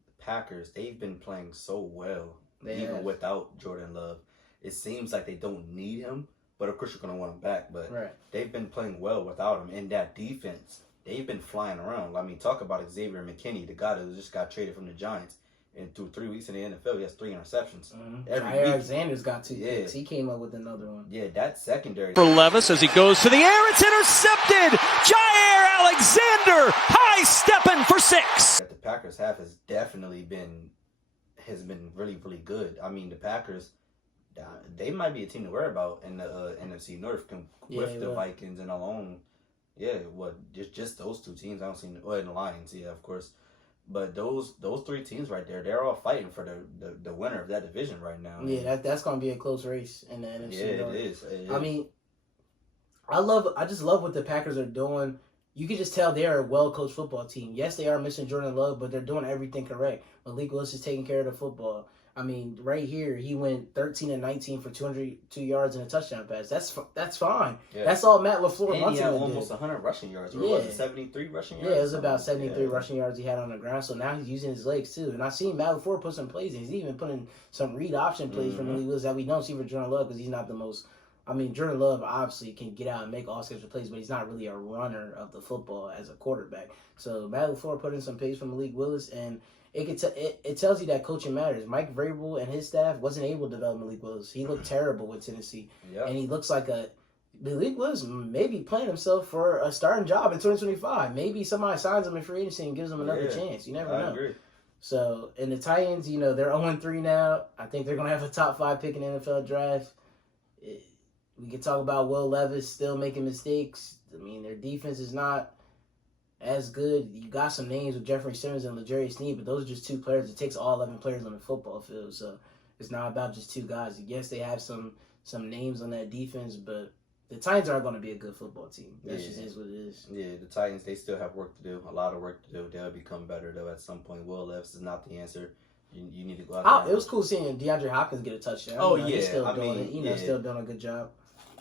the Packers, they've been playing so well, Even without Jordan Love. It seems like they don't need him, but of course you're going to want him back. But they've been playing well without him. And that defense, they've been flying around. I mean, talk about Xavier McKinney, the guy that just got traded from the Giants. And through 3 weeks in the NFL, he has 3 interceptions. Alexander's got 2 picks. He came up with another one. Yeah, that secondary. For Levis as he goes to the air, it's intercepted. Jair Alexander high stepping for 6. The Packers half has definitely been really, really good. I mean, the Packers, they might be a team to worry about in the NFC North with the Vikings and alone. Yeah, just those two teams. I don't see and the Lions, yeah, of course. But those three teams right there, they're all fighting for the winner of that division right now. Yeah, that's gonna be a close race in the NFC. Yeah, North. it is. I mean, I just love what the Packers are doing. You can just tell they're a well-coached football team. Yes, they are missing Jordan Love, but they're doing everything correct. Malik Willis is taking care of the football. I mean, right here, he went 13-19 for 202 yards and a touchdown pass. That's fine. Yeah. That's all Matt LaFleur and wants he had him to almost do. 100 rushing yards. Or yeah. was it 73 rushing yards? Yeah, it was about 73 rushing yards he had on the ground. So now he's using his legs, too. And I've seen Matt LaFleur put some plays in. He's even putting some read option plays for Malik Willis that we don't see for Jordan Love because he's not the most... I mean, Jordan Love obviously can get out and make all schedule plays, but he's not really a runner of the football as a quarterback. So Matt LaFleur put in some plays for Malik Willis, and it tells you that coaching matters. Mike Vrabel and his staff wasn't able to develop Malik Willis. He looked terrible with Tennessee, and he looks like Malik Willis may be playing himself for a starting job in 2025. Maybe somebody signs him in free agency and gives him another chance. You never know. I agree. So, and the Titans, they're 0-3 now. I think they're going to have a top 5 pick in the NFL draft. We can talk about Will Levis still making mistakes. I mean, their defense is not as good. You got some names with Jeffrey Simmons and L'Jarius Sneed, but those are just 2 players. It takes all 11 players on the football field, so it's not about just 2 guys. Yes, they have some names on that defense, but the Titans are going to be a good football team. That just is what it is. Yeah, the Titans, they still have work to do, a lot of work to do. They'll become better, though, at some point. Will Levis is not the answer. You need to go out there. It was cool seeing DeAndre Hopkins get a touchdown. Oh, He's still doing it. Still doing a good job.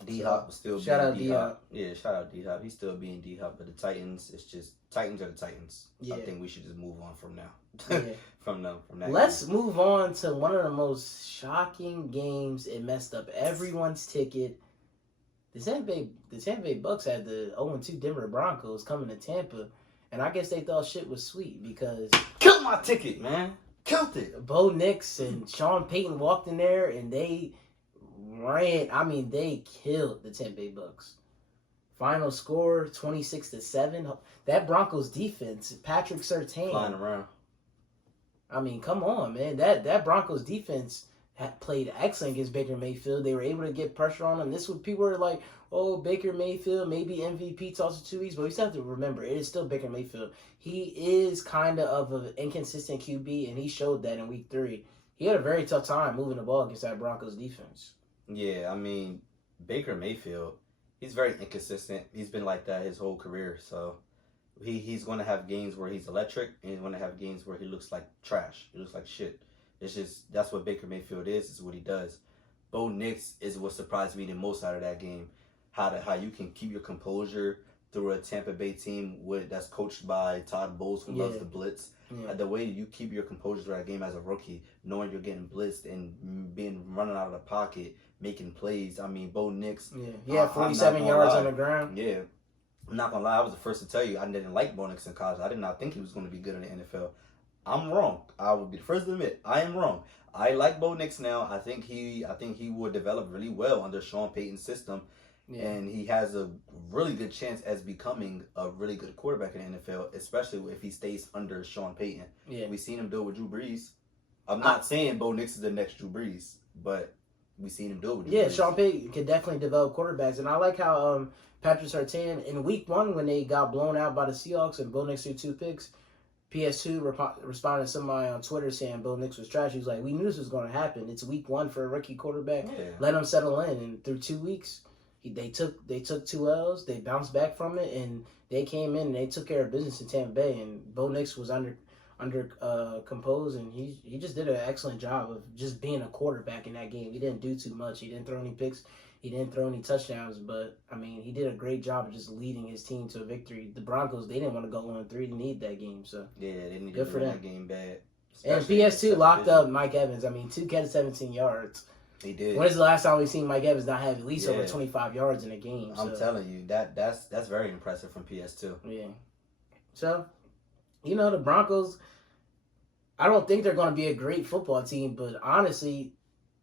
D-Hop was still shout being out D-Hop. Yeah, shout out D-Hop. He's still being D-Hop, but the Titans, it's just Titans are the Titans. Yeah. I think we should just move on from now. Yeah. from that. Let's move on to one of the most shocking games. It messed up everyone's ticket. The Tampa Bay Bucks had the 0-2 Denver Broncos coming to Tampa, and I guess they thought shit was sweet because killed my ticket, man. Killed it. Bo Nix and Sean Payton walked in there and they killed the Tampa Bay Bucks. Final score 26-7. That Broncos defense, Patrick Surtain flying around. I mean, come on, man. That Broncos defense played excellent against Baker Mayfield. They were able to get pressure on him. People were like, "Oh, Baker Mayfield, maybe MVP toss of 2 weeks," but we still have to remember it is still Baker Mayfield. He is kind of an inconsistent QB, and he showed that in Week 3. He had a very tough time moving the ball against that Broncos defense. Yeah, I mean, Baker Mayfield, he's very inconsistent. He's been like that his whole career. So he's going to have games where he's electric, and he's going to have games where he looks like trash. He looks like shit. That's what Baker Mayfield is what he does. Bo Nix is what surprised me the most out of that game. How you can keep your composure through a Tampa Bay team that's coached by Todd Bowles, who loves the blitz. Yeah. The way you keep your composure through that game as a rookie, knowing you're getting blitzed and running out of the pocket, making plays. I mean, Bo Nix. Yeah, he had 47 yards on the ground. Yeah. I'm not going to lie. I was the first to tell you I didn't like Bo Nix in college. I did not think he was going to be good in the NFL. I'm wrong. I will be the first to admit I am wrong. I like Bo Nix now. I think he will develop really well under Sean Payton's system. Yeah. And he has a really good chance as becoming a really good quarterback in the NFL, especially if he stays under Sean Payton. Yeah. We've seen him do it with Drew Brees. I'm not saying Bo Nix is the next Drew Brees, but we've seen him do it with Drew Brees. Sean Payton can definitely develop quarterbacks. And I like how Patrick Surtain, in Week 1 when they got blown out by the Seahawks and Bo Nix threw 2 picks, PS2 responded to somebody on Twitter saying Bo Nix was trash. He was like, we knew this was going to happen. It's Week 1 for a rookie quarterback. Yeah. Let him settle in. And through 2 weeks, they took 2 L's. They bounced back from it, and they came in and they took care of business in Tampa Bay. And Bo Nix was under composed, and he just did an excellent job of just being a quarterback in that game. He didn't do too much. He didn't throw any picks. He didn't throw any touchdowns, but, I mean, he did a great job of just leading his team to a victory. The Broncos, they didn't want to go 1-3. They needed that game, so. Yeah, they needed to win that game bad. And PS2 locked up Mike Evans. I mean, 2 catches, 17 yards. He did. When is the last time we've seen Mike Evans not have at least over 25 yards in a game? I'm telling you, that's very impressive from PS2. Yeah. So, the Broncos, I don't think they're going to be a great football team, but honestly,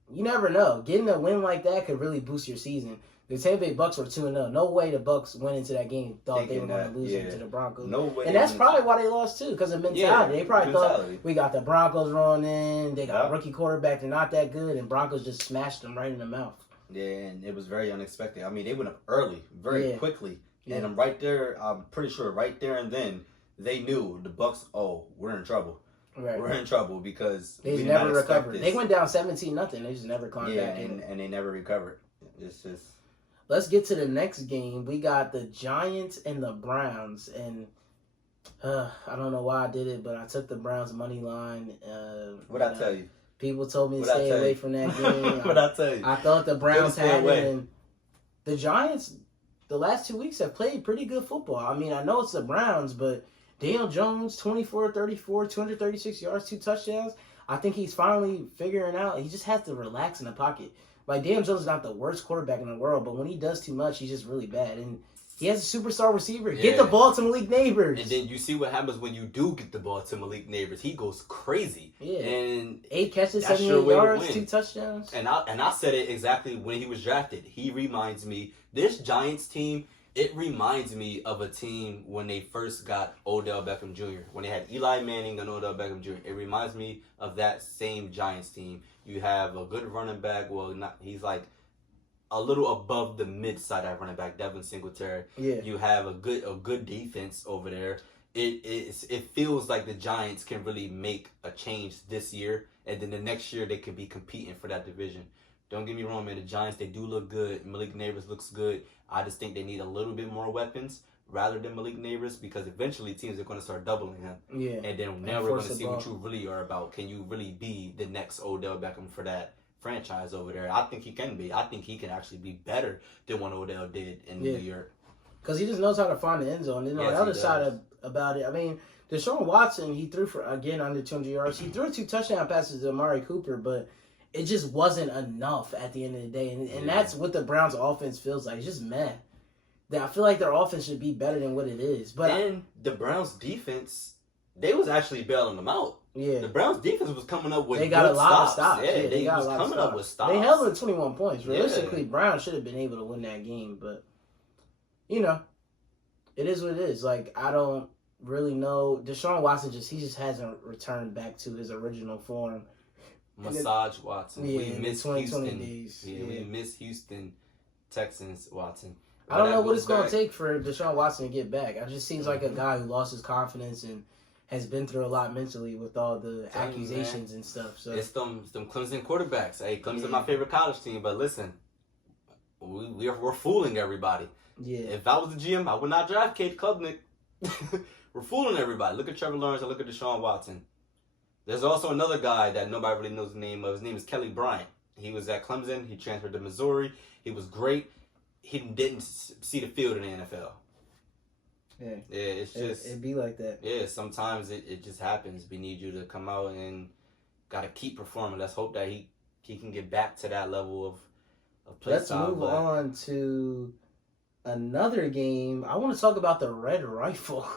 you never know. Getting a win like that could really boost your season. The Tampa Bay Bucks were 2-0. No way the Bucks went into that game thought they were Thinking going to that, lose yeah. it to the Broncos. No way. And that's probably why they lost too, because of mentality. Yeah, They probably mentality. thought we got the Broncos rolling in. They got Yep. rookie quarterback. They're not that good, and Broncos just smashed them right in the mouth. Yeah, and it was very unexpected. I mean, they went up early, very Yeah. quickly, Yeah. and right there, I'm pretty sure right there and then they knew the Bucks. Oh, we're in trouble. Right. We're in trouble because They we just did not never expect recovered. this. They went down 17-0. They just never climbed Yeah, back in. and they never recovered. It's just Let's get to the next game. We got the Giants and the Browns, and I don't know why I did it, but I took the Browns money line. what I tell you. People told me to What'd I stay tell away you? from that game. What I tell you. I thought the Browns Stay had away. it, and the Giants, the last 2 weeks, have played pretty good football. I mean, I know it's the Browns, but Daniel Jones, 24-34, 236 yards, 2 touchdowns. I think he's finally figuring out. He just has to relax in the pocket. Like, Daniel Jones is not the worst quarterback in the world, but when he does too much, he's just really bad. And he has a superstar receiver. Get Yeah. the ball to Malik Neighbors. And then you see what happens when you do get the ball to Malik Neighbors. He goes crazy. Yeah. And 8 catches, That's 78 your way to yards, win. 2 touchdowns. And I said it exactly when he was drafted. He reminds me, this Giants team, it reminds me of a team when they first got Odell Beckham Jr. When they had Eli Manning and Odell Beckham Jr. It reminds me of that same Giants team. You have a good running back. Well, he's like a little above the mid-side at running back, Devin Singletary. Yeah. You have a good defense over there. It feels like the Giants can really make a change this year, and then the next year they could be competing for that division. Don't get me wrong, man. The Giants, they do look good. Malik Neighbors looks good. I just think they need a little bit more weapons rather than Malik Neighbors, because eventually teams are going to start doubling him. Yeah. And then now And we're going force to the see what ball. you really are about. Can you really be the next Odell Beckham for that franchise over there? I think he can be. I think he can actually be better than what Odell did in New York. Because he just knows how to find the end zone. And on Yes, the he other does. side about it, I mean, Deshaun Watson, he threw for, again, under 200 yards. He threw 2 touchdown passes to Amari Cooper, but it just wasn't enough at the end of the day. And that's what the Browns' offense feels like. It's just meh. I feel like their offense should be better than what it is. But And the Browns defense, they was actually bailing them out. yeah, The Browns defense was coming up with they got a good lot of stops. stops. Yeah, they got was a lot of coming up with stops. They held them to 21 points. Yeah. Realistically, Brown should have been able to win that game. But, you know, it is what it is. Like, I don't really know. Deshaun Watson he just hasn't returned back to his original form. Massage Watson. Yeah, We in the miss 2020 Houston. days. Yeah, Yeah. we miss Houston Texans Watson. I don't But know that what it's goes going to back- take for Deshaun Watson to get back. It just seems like a guy who lost his confidence and has been through a lot mentally with all the Tell you, accusations and stuff. So It's them Clemson quarterbacks. Hey, Clemson Yeah. my favorite college team, but listen, we're fooling everybody. yeah, If I was the GM, I would not draft Cade Klubnik. We're fooling everybody. Look at Trevor Lawrence and look at Deshaun Watson. There's also another guy that nobody really knows the name of. His name is Kelly Bryant. He was at Clemson. He transferred to Missouri. He was great. He didn't see the field in the NFL. yeah, Yeah, it's just... it'd be like that. Yeah, sometimes it just happens. We need you to come out and gotta keep performing. Let's hope that he can get back to that level of play Let's style. move but on to another game. I want to talk about the Red Rifle.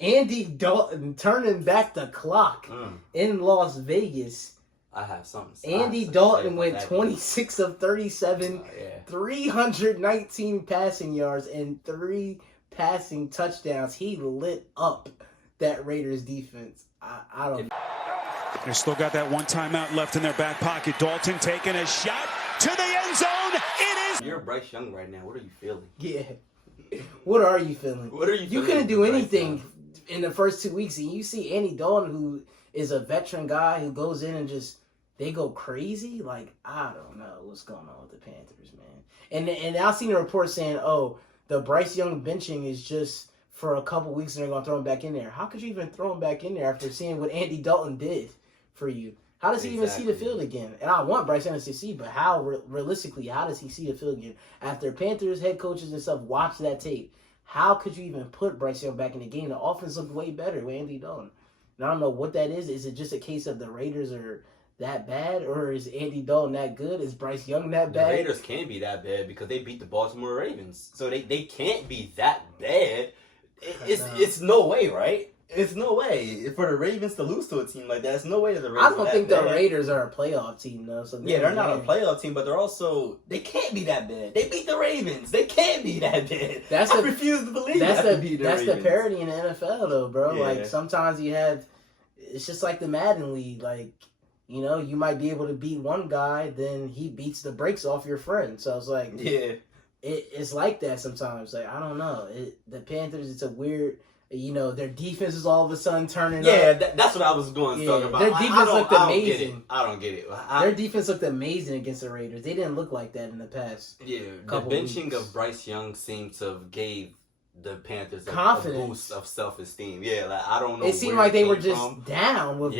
Andy Dalton turning back the clock in Las Vegas. I have something. Andy Dalton went 26 of 37, Yeah. 319 passing yards, and 3 passing touchdowns. He lit up that Raiders defense. I don't. They still got that one timeout left in their back pocket. Dalton taking a shot to the end zone. It is. You're Bryce Young right now. What are you feeling? Yeah. What are you feeling? What are you You feeling, couldn't do Bryce anything Young? in the first 2 weeks, and you see Andy Dalton, who is a veteran guy who goes in and just they go crazy. Like, I don't know what's going on with the Panthers, man. And I seen a report saying, oh, the Bryce Young benching is just for a couple weeks and they're gonna throw him back in there. How could you even throw him back in there after seeing what Andy Dalton did for you? How does he even see the Exactly. field again? And I want Bryce Young to see, but how realistically, how does he see the field again? After Panthers head coaches and stuff watch that tape, how could you even put Bryce Young back in the game? The offense looked way better with Andy Dalton. And I don't know what that is. Is it just a case of the Raiders are that bad, or is Andy Dalton that good? Is Bryce Young that The bad? Raiders can't be that bad because they beat the Baltimore Ravens. So they can't be that bad. It's no way, right? It's no way for the Ravens to lose to a team like that. There's no way that the I Ravens. don't think the Raiders are a playoff team though. So Yeah, they're not a playoff team, but they can't be that bad. They beat the Ravens. They can't be that bad. I refuse to believe that's that. That's the parity in the NFL though, bro. Yeah. Like sometimes it's just like the Madden League. Like, you know, you might be able to beat one guy, then he beats the brakes off your friend. So it's like, yeah, it's like that sometimes. Like, I don't know. The Panthers, it's a weird. You know, their defense is all of a sudden turning up. Yeah, that's what I was going to talk about. Their defense looked amazing. I don't get it. Their defense looked amazing against the Raiders. They didn't look like that in the past. Yeah, the benching of Bryce Young seems to have gave the Panthers a boost of self-esteem. Yeah, like I don't know. It seemed like they were just down with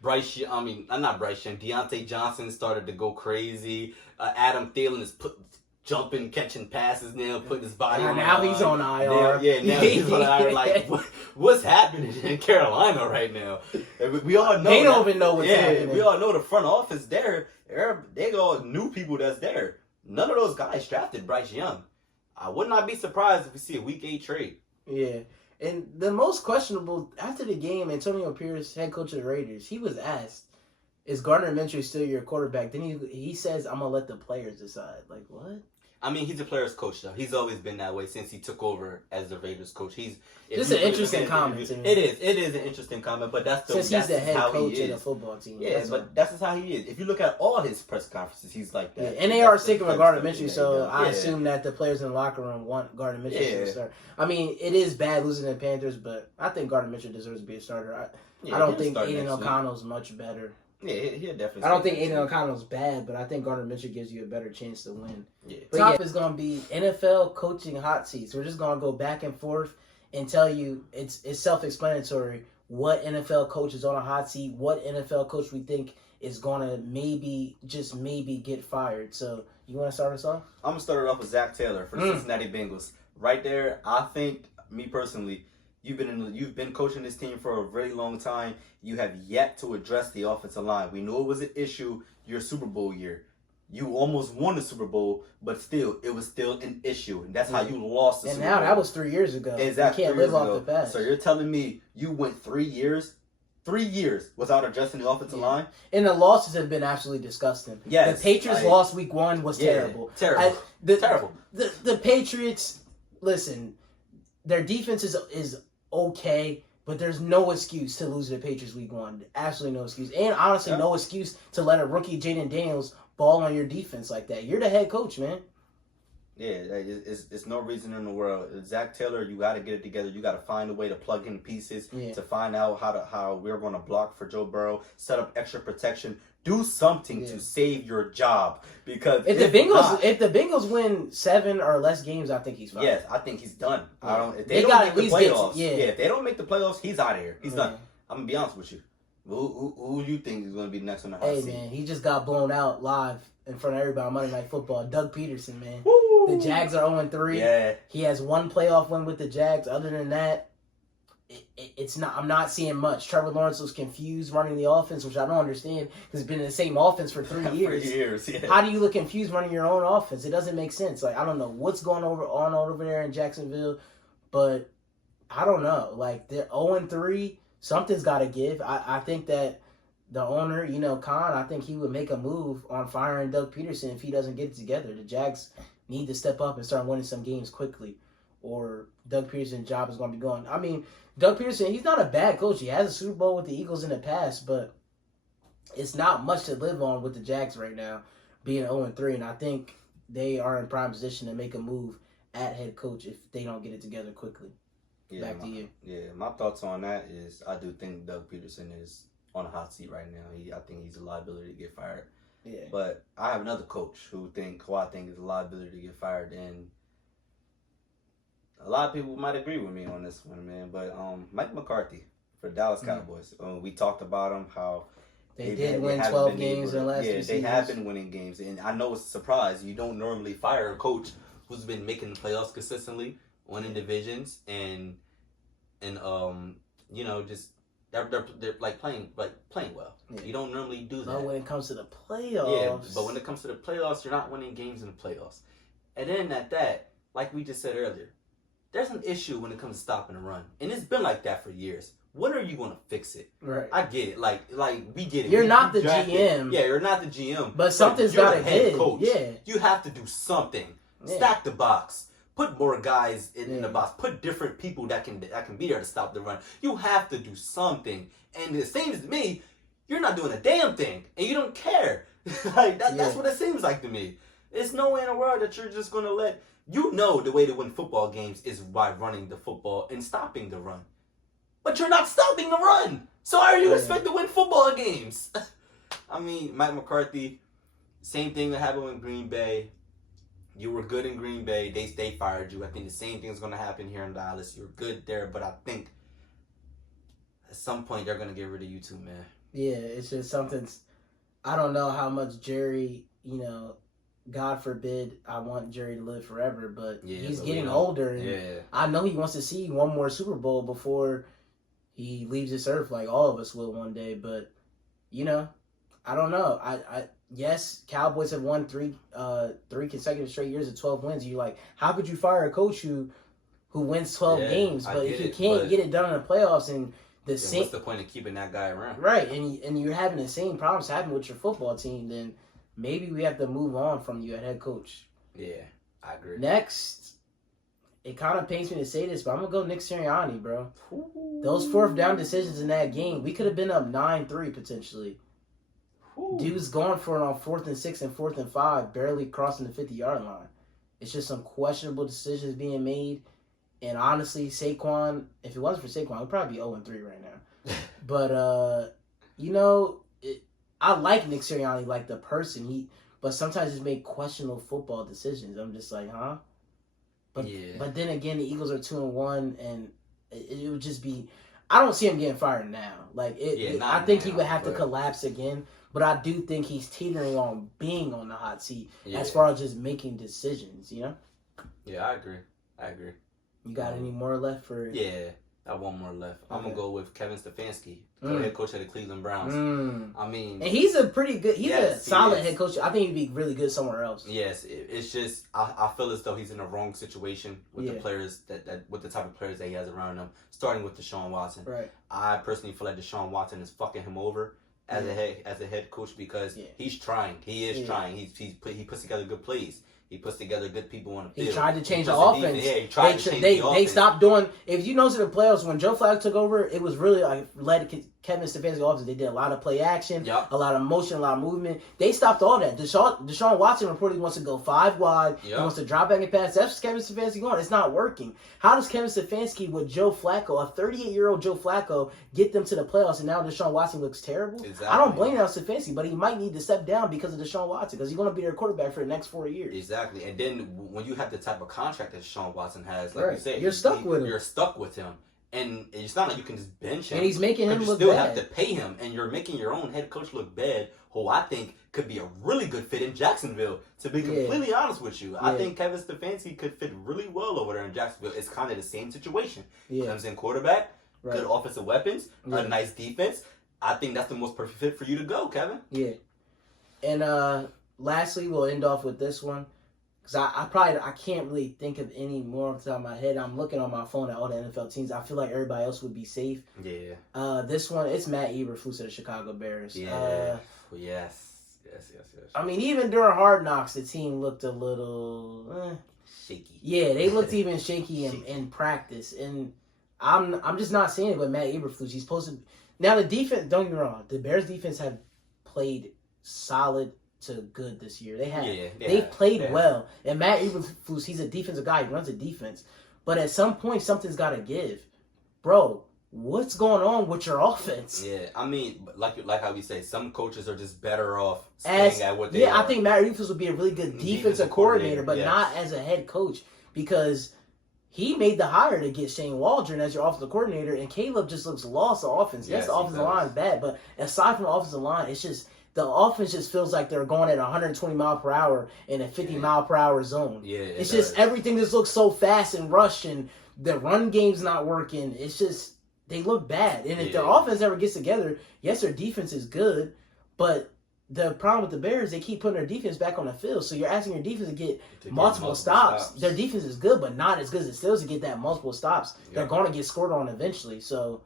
Bryce Young. Not Bryce Young. Deontay Johnson started to go crazy. Adam Thielen is jumping, catching passes now, putting his body on. Now he's on IR. Now he's on IR. Like, what's happening in Carolina right now? We all know. They don't even know what's happening. We all know the front office there. They all new people that's there. None of those guys drafted Bryce Young. I would not be surprised if we see a Week 8 trade. Yeah. And the most questionable, after the game, Antonio Pierce, head coach of the Raiders, he was asked, is Gardner Minshew still your quarterback? Then he says, I'm going to let the players decide. Like, what? I mean, he's a player's coach, though. He's always been that way since he took over as the Raiders coach. This is an interesting comment to me. It is an interesting comment, but since he's the head coach of the football team. Yeah, that's just how he is. If you look at all his press conferences, he's like that. Yeah, and they are sticking with Gardner Minshew, so I assume that the players in the locker room want Gardner Minshew to start. I mean, it is bad losing to the Panthers, but I think Gardner Minshew deserves to be a starter. I don't think Aiden O'Connell's much better. Yeah, he'll definitely. I don't think Aiden O'Connell's bad, but I think Gardner Minshew gives you a better chance to win. Yeah. But top is going to be NFL coaching hot seats. We're just going to go back and forth and tell you it's self-explanatory what NFL coach is on a hot seat, what NFL coach we think is going to maybe get fired. So you want to start us off? I'm going to start it off with Zach Taylor for the Cincinnati Bengals. Right there, I think, me personally, you've been coaching this team for a really long time. You have yet to address the offensive line. We knew it was an issue your Super Bowl year. You almost won the Super Bowl, but still, it was still an issue. And that's how you lost the Super Bowl. And now that was 3 years ago. Exactly. You can't live off the past. So you're telling me you went 3 years without addressing the offensive line? And the losses have been absolutely disgusting. Yes, the Patriots lost week 1 was terrible. Terrible. Terrible. The Patriots, listen, their defense is okay, but there's no excuse to lose to the Patriots week 1. Absolutely no excuse. And honestly, no excuse to let a rookie Jaden Daniels ball on your defense like that. You're the head coach, man. Yeah, it's no reason in the world. Zach Taylor, you got to get it together. You got to find a way to plug in pieces to find out how we're going to block for Joe Burrow, set up extra protection, do something to save your job. Because if the Bengals win 7 or less games, I think he's fine. Yes, I think he's done. Yeah. If they don't make the playoffs, if they don't make the playoffs, he's out of here. He's done. I'm gonna be honest with you. Who do you think is going to be next on the hot seat? Hey, man, he just got blown out live in front of everybody on Monday Night Football. Doug Peterson, man. Woo! The Jags are 0-3. Yeah. He has 1 playoff win with the Jags. Other than that, it's not. I'm not seeing much. Trevor Lawrence was confused running the offense, which I don't understand because he's been in the same offense for 3 years. 3 years, yeah. How do you look confused running your own offense? It doesn't make sense. Like, I don't know what's going on over there in Jacksonville, but I don't know. Like, they're 0-3. Something's got to give. I think that the owner, Khan, I think he would make a move on firing Doug Peterson if he doesn't get it together. The Jags need to step up and start winning some games quickly, or Doug Peterson's job is going to be gone. I mean, Doug Peterson, he's not a bad coach. He has a Super Bowl with the Eagles in the past, but it's not much to live on with the Jags right now, being 0-3, and I think they are in prime position to make a move at head coach if they don't get it together quickly. Back to you. Yeah, my thoughts on that is I do think Doug Peterson is on a hot seat right now. I think he's a liability to get fired. Yeah. But I have another coach who I think is a liability to get fired, and a lot of people might agree with me on this one, man. But Mike McCarthy for the Dallas Cowboys. We talked about him, how they did win 12 games in the last 2 seasons. Yeah, they have been winning games, and I know it's a surprise. You don't normally fire a coach who's been making the playoffs consistently, winning divisions, and just they're like playing well. Yeah. You don't normally do that. But when it comes to the playoffs, but when it comes to the playoffs, you're not winning games in the playoffs. And then at that, like we just said earlier, there's an issue when it comes to stopping the run, and it's been like that for years. When are you going to fix it? Right. I get it. Like we get it. You're not we the drafted. GM. Yeah, you're not the GM. But something's you're got the to head give. coach. Yeah. You have to do something. Yeah. Stack the box. Put more guys in the box. Put different people that can be there to stop the run. You have to do something. And it seems to me, you're not doing a damn thing, and you don't care. That's what it seems like to me. There's no way in the world that you're just gonna let the way to win football games is by running the football and stopping the run. But you're not stopping the run. So how are you expect to win football games? I mean, Mike McCarthy, same thing that happened with Green Bay. You were good in Green Bay. They fired you. I think the same thing is going to happen here in Dallas. You're good there, but I think at some point they're going to get rid of you too, man. Yeah, it's just something. I don't know how much Jerry, God forbid I want Jerry to live forever, but he's getting older. And I know he wants to see one more Super Bowl before he leaves this earth, like all of us will one day. But, I don't know. Yes, Cowboys have won three consecutive straight years of 12 wins. You're like, how could you fire a coach who wins 12 games? But if you can't get it done in the playoffs and what's the point of keeping that guy around? Right, and you're having the same problems happen with your football team, then maybe we have to move on from you at head coach. Yeah, I agree. Next, it kind of pains me to say this, but I'm going to go Nick Sirianni, bro. Those fourth down decisions in that game, we could have been up 9-3 potentially. Dude's going for it on 4th and 6 and 4th and 5, barely crossing the 50-yard line. It's just some questionable decisions being made. And honestly, Saquon, if it wasn't for Saquon, we'd probably be 0-3 right now. But, I like Nick Sirianni, like the person. But sometimes he's make questionable football decisions. I'm just like, huh? But then again, the Eagles are 2-1, and it would just be. I don't see him getting fired now. I think he would have to collapse again. But I do think he's teetering on being on the hot seat as far as just making decisions. Yeah, I agree. You got any more left for? Yeah, I have one more left. Okay. I'm gonna go with Kevin Stefanski, head coach of the Cleveland Browns. I mean, and he's a pretty good. He's a solid head coach. I think he'd be really good somewhere else. Yes, it's just I feel as though he's in the wrong situation with the players that with the type of players that he has around him. Starting with Deshaun Watson. Right. I personally feel like Deshaun Watson is fucking him over as a head coach because he's trying. He is trying. He puts together good plays. He puts together good people on the field. He tried to change the offense. He tried to change the offense. They stopped doing. If you notice in the playoffs, when Joe Flacco took over, it was really led Kevin Stefanski offense. They did a lot of play action, a lot of motion, a lot of movement. They stopped all that. Deshaun Watson reportedly wants to go 5 wide. He wants to drop back and pass. That's Kevin Stefanski going. It's not working. How does Kevin Stefanski with Joe Flacco, a 38-year-old Joe Flacco, get them to the playoffs? And now Deshaun Watson looks terrible. Exactly. I don't blame Stefanski, but he might need to step down because of Deshaun Watson because he's going to be their quarterback for the next 4 years. Exactly, and then when you have the type of contract that Deshaun Watson has, like you said, you're stuck with him. You're stuck with him. And it's not like you can just bench him. And he's making him look bad. You still have to pay him, and you're making your own head coach look bad, who I think could be a really good fit in Jacksonville, to be completely honest with you. I think Kevin Stefanski could fit really well over there in Jacksonville. It's kind of the same situation. Comes in quarterback, good offensive weapons, a nice defense. I think that's the most perfect fit for you to go, Kevin. Yeah. And lastly, we'll end off with this one. Because I can't really think of any more off the top of my head. I'm looking on my phone at all the NFL teams. I feel like everybody else would be safe. Yeah. This one, it's Matt Eberflus of the Chicago Bears. Yeah. Yes. I mean, even during Hard Knocks, the team looked a little shaky. Yeah, they looked even shaky in practice. And I'm just not seeing it with Matt Eberflus. He's supposed to. Now, the defense, don't get me wrong, the Bears defense have played solid to good this year. They have. They've played well. And Matt Eberflus, he's a defensive guy. He runs a defense. But at some point, something's got to give. Bro, what's going on with your offense? Yeah, I mean, like how we say, some coaches are just better off staying at what they are. I think Matt Eberflus would be a really good defensive coordinator, but not as a head coach because he made the hire to get Shane Waldron as your offensive coordinator, and Caleb just looks lost on offense. Yes, the offensive line is bad, but aside from the offensive line, it's just the offense just feels like they're going at 120 mile per hour in a 50 mile per hour zone. Yeah, it's just everything just looks so fast and rushed, and the run game's not working. It's just they look bad. And if their offense ever gets together, yes, their defense is good, but the problem with the Bears, they keep putting their defense back on the field. So you're asking your defense to get multiple stops. Their defense is good, but not as good as the Steelers to get that multiple stops. Yep. They're going to get scored on eventually. So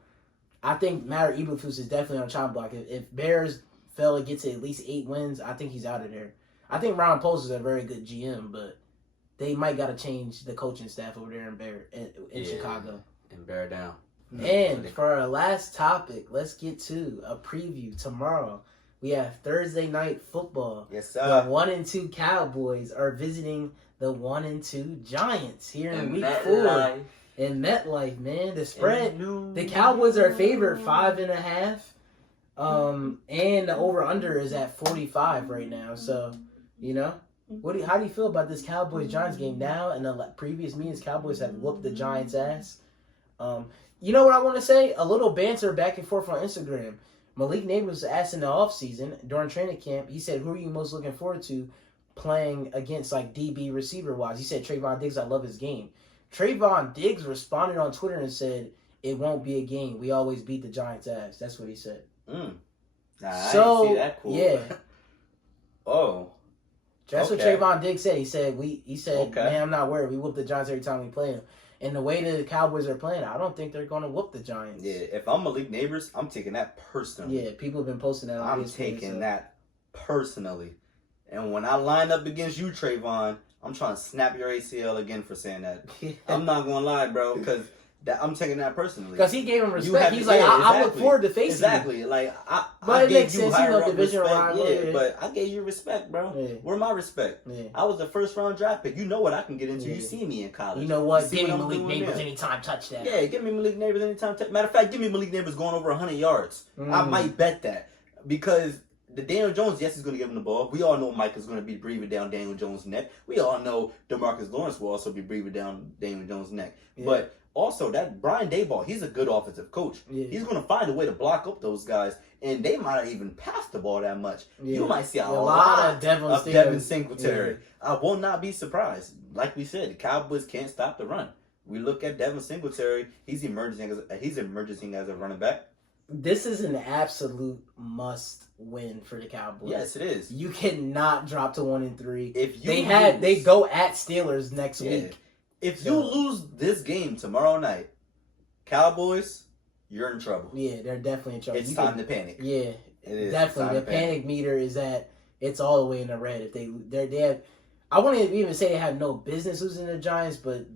I think Matt Eberflus is definitely on chopping block. If Bears fail to get to at least 8 wins, I think he's out of there. I think Ron Post is a very good GM, but they might got to change the coaching staff over there in Chicago. And bear down. And for our last topic, let's get to a preview tomorrow. We have Thursday night football. Yes, sir. The 1-2 Cowboys are visiting the 1-2 Giants here in Week 4 in MetLife. Man, the spread. The Cowboys are favored 5.5, and the over under is at 45 right now. So, you know, how do you feel about this Cowboys Giants game now? In the previous meetings, Cowboys have whooped the Giants' ass. You know what I want to say? A little banter back and forth on Instagram. Malik Nabers was asked in the offseason during training camp, he said, who are you most looking forward to playing against, like, DB receiver-wise? He said, Trayvon Diggs, I love his game. Trayvon Diggs responded on Twitter and said, it won't be a game. We always beat the Giants' ass. That's what he said. Nah, so, I didn't see that cool. Yeah. Oh. That's what Trayvon Diggs said. He said, Okay. Man, I'm not worried. We whoop the Giants every time we play them. And the way the Cowboys are playing, I don't think they're going to whoop the Giants. Yeah, if I'm Malik Nabers, I'm taking that personally. Yeah, people have been posting that on I'm taking that personally. And when I line up against you, Trayvon, I'm trying to snap your ACL again for saying that. I'm not going to lie, bro, because I'm taking that personally. Because he gave him respect. He's like, I look forward to facing Exactly. you. Like, But I it gave makes you sense. higher up division respect. rival. Yeah, but I gave you respect, bro. Yeah. Where my respect? Yeah. I was a first-round draft pick. You know what I can get into. Yeah. You see me in college. You know what? You see Give me I'm Malik doing Nabers there. anytime touchdown. Yeah, give me Malik Nabers anytime. Matter of fact, give me Malik Nabers going over 100 yards. I might bet that. Because the Daniel Jones, yes, he's going to give him the ball. We all know Mike is going to be breathing down Daniel Jones' neck. We all know DeMarcus Lawrence will also be breathing down Daniel Jones' neck. Yeah. But also, that Brian Daboll, he's a good offensive coach. Yeah. He's going to find a way to block up those guys, and they might not even pass the ball that much. Yeah. You might see a lot lot of of Devin Singletary. Yeah. I will not be surprised. Like we said, the Cowboys can't stop the run. We look at Devin Singletary, he's emerging as a running back. This is an absolute must win for the Cowboys. Yes, it is. You cannot drop to 1-3. If you they go at Steelers next week. If you lose this game tomorrow night, Cowboys, you're in trouble. Yeah, they're definitely in trouble. It's time to panic. Yeah, it is. Definitely. The panic meter is at it's all the way in the red. If they have, I wouldn't even say they have no business losing the Giants, but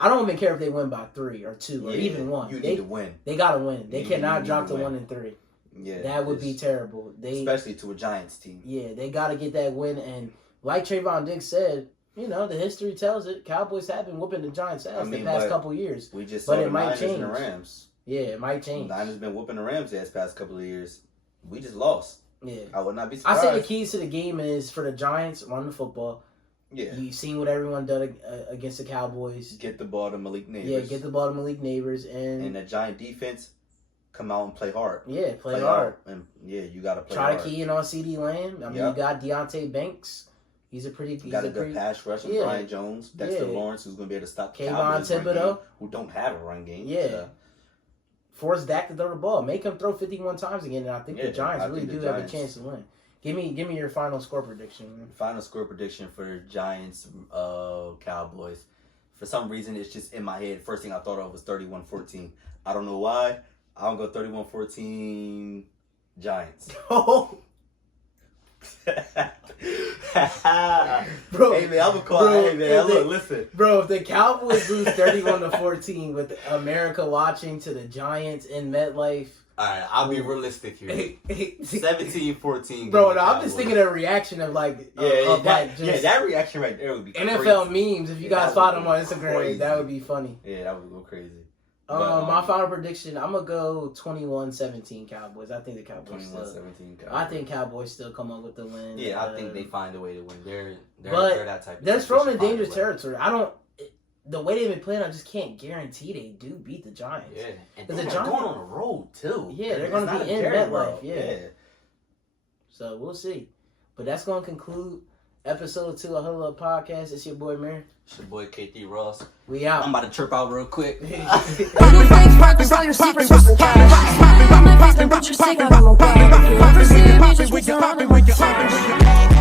I don't even care if they win by 3 or 2 or even 1. You need to win. They gotta win. They cannot drop to 1-3. Yeah, that would be terrible. Especially to a Giants team. Yeah, they gotta get that win. And like Trayvon Diggs said, you know, the history tells it. Cowboys have been whooping the Giants' ass the past couple years. We just saw but the it might Niners change. and the Rams. Yeah, it might change. The Niners been whooping the Rams' ass past couple of years. We just lost. Yeah, I would not be surprised. I say the keys to the game is for the Giants run the football. Yeah, you've seen what everyone done against the Cowboys. Get the ball to Malik Nabers. Yeah, get the ball to Malik Nabers and the Giant defense. Come out and play hard. Yeah, play hard. And yeah, you got to play hard. hard. Try to key in on CeeDee Lamb. I mean, you got Deontay Banks. He's a good pass rush with Brian Jones, Dexter Lawrence, who's going to be able to stop the Cowboys Thibodeau, who don't have a run game. Yeah. Force Dak to throw the ball. Make him throw 51 times again, and I think the Giants really do have a chance to win. Give me your final score prediction. Man. Final score prediction for Giants, Cowboys. For some reason, it's just in my head. First thing I thought of was 31-14. I don't know why. I'll go 31-14 Giants. Oh. Bro, hey man, I'm gonna call. Hey man, look, listen, bro. If the Cowboys lose 31-14 with America watching to the Giants in MetLife, all right, I'll be realistic here. 17-14. Bro, no, I'm just thinking of a reaction of like, that reaction right there would be NFL crazy. memes. If you guys follow them on Instagram, crazy. That would be funny. Yeah, that would go crazy. My final prediction, I'm gonna go 21-17 Cowboys. I think the Cowboys 21-17 Cowboys. I think Cowboys still come up with the win. Yeah, I think they find a way to win. They're that type of they're team. thrown in dangerous territory. The way they've been playing, I just can't guarantee they do beat the Giants. Yeah, and the Giants going on the road too. Yeah, they're going to be in MetLife. Yeah. So we'll see. But that's going to conclude episode 2 of Huddle Up Podcast. It's your boy Mir. It's your boy KT Ross. We out. I'm about to chirp out real quick. Little face pockets, all your secrets was cash. On my face, then put your cigarette on my back. If you ever see me, just withdraw on my phone.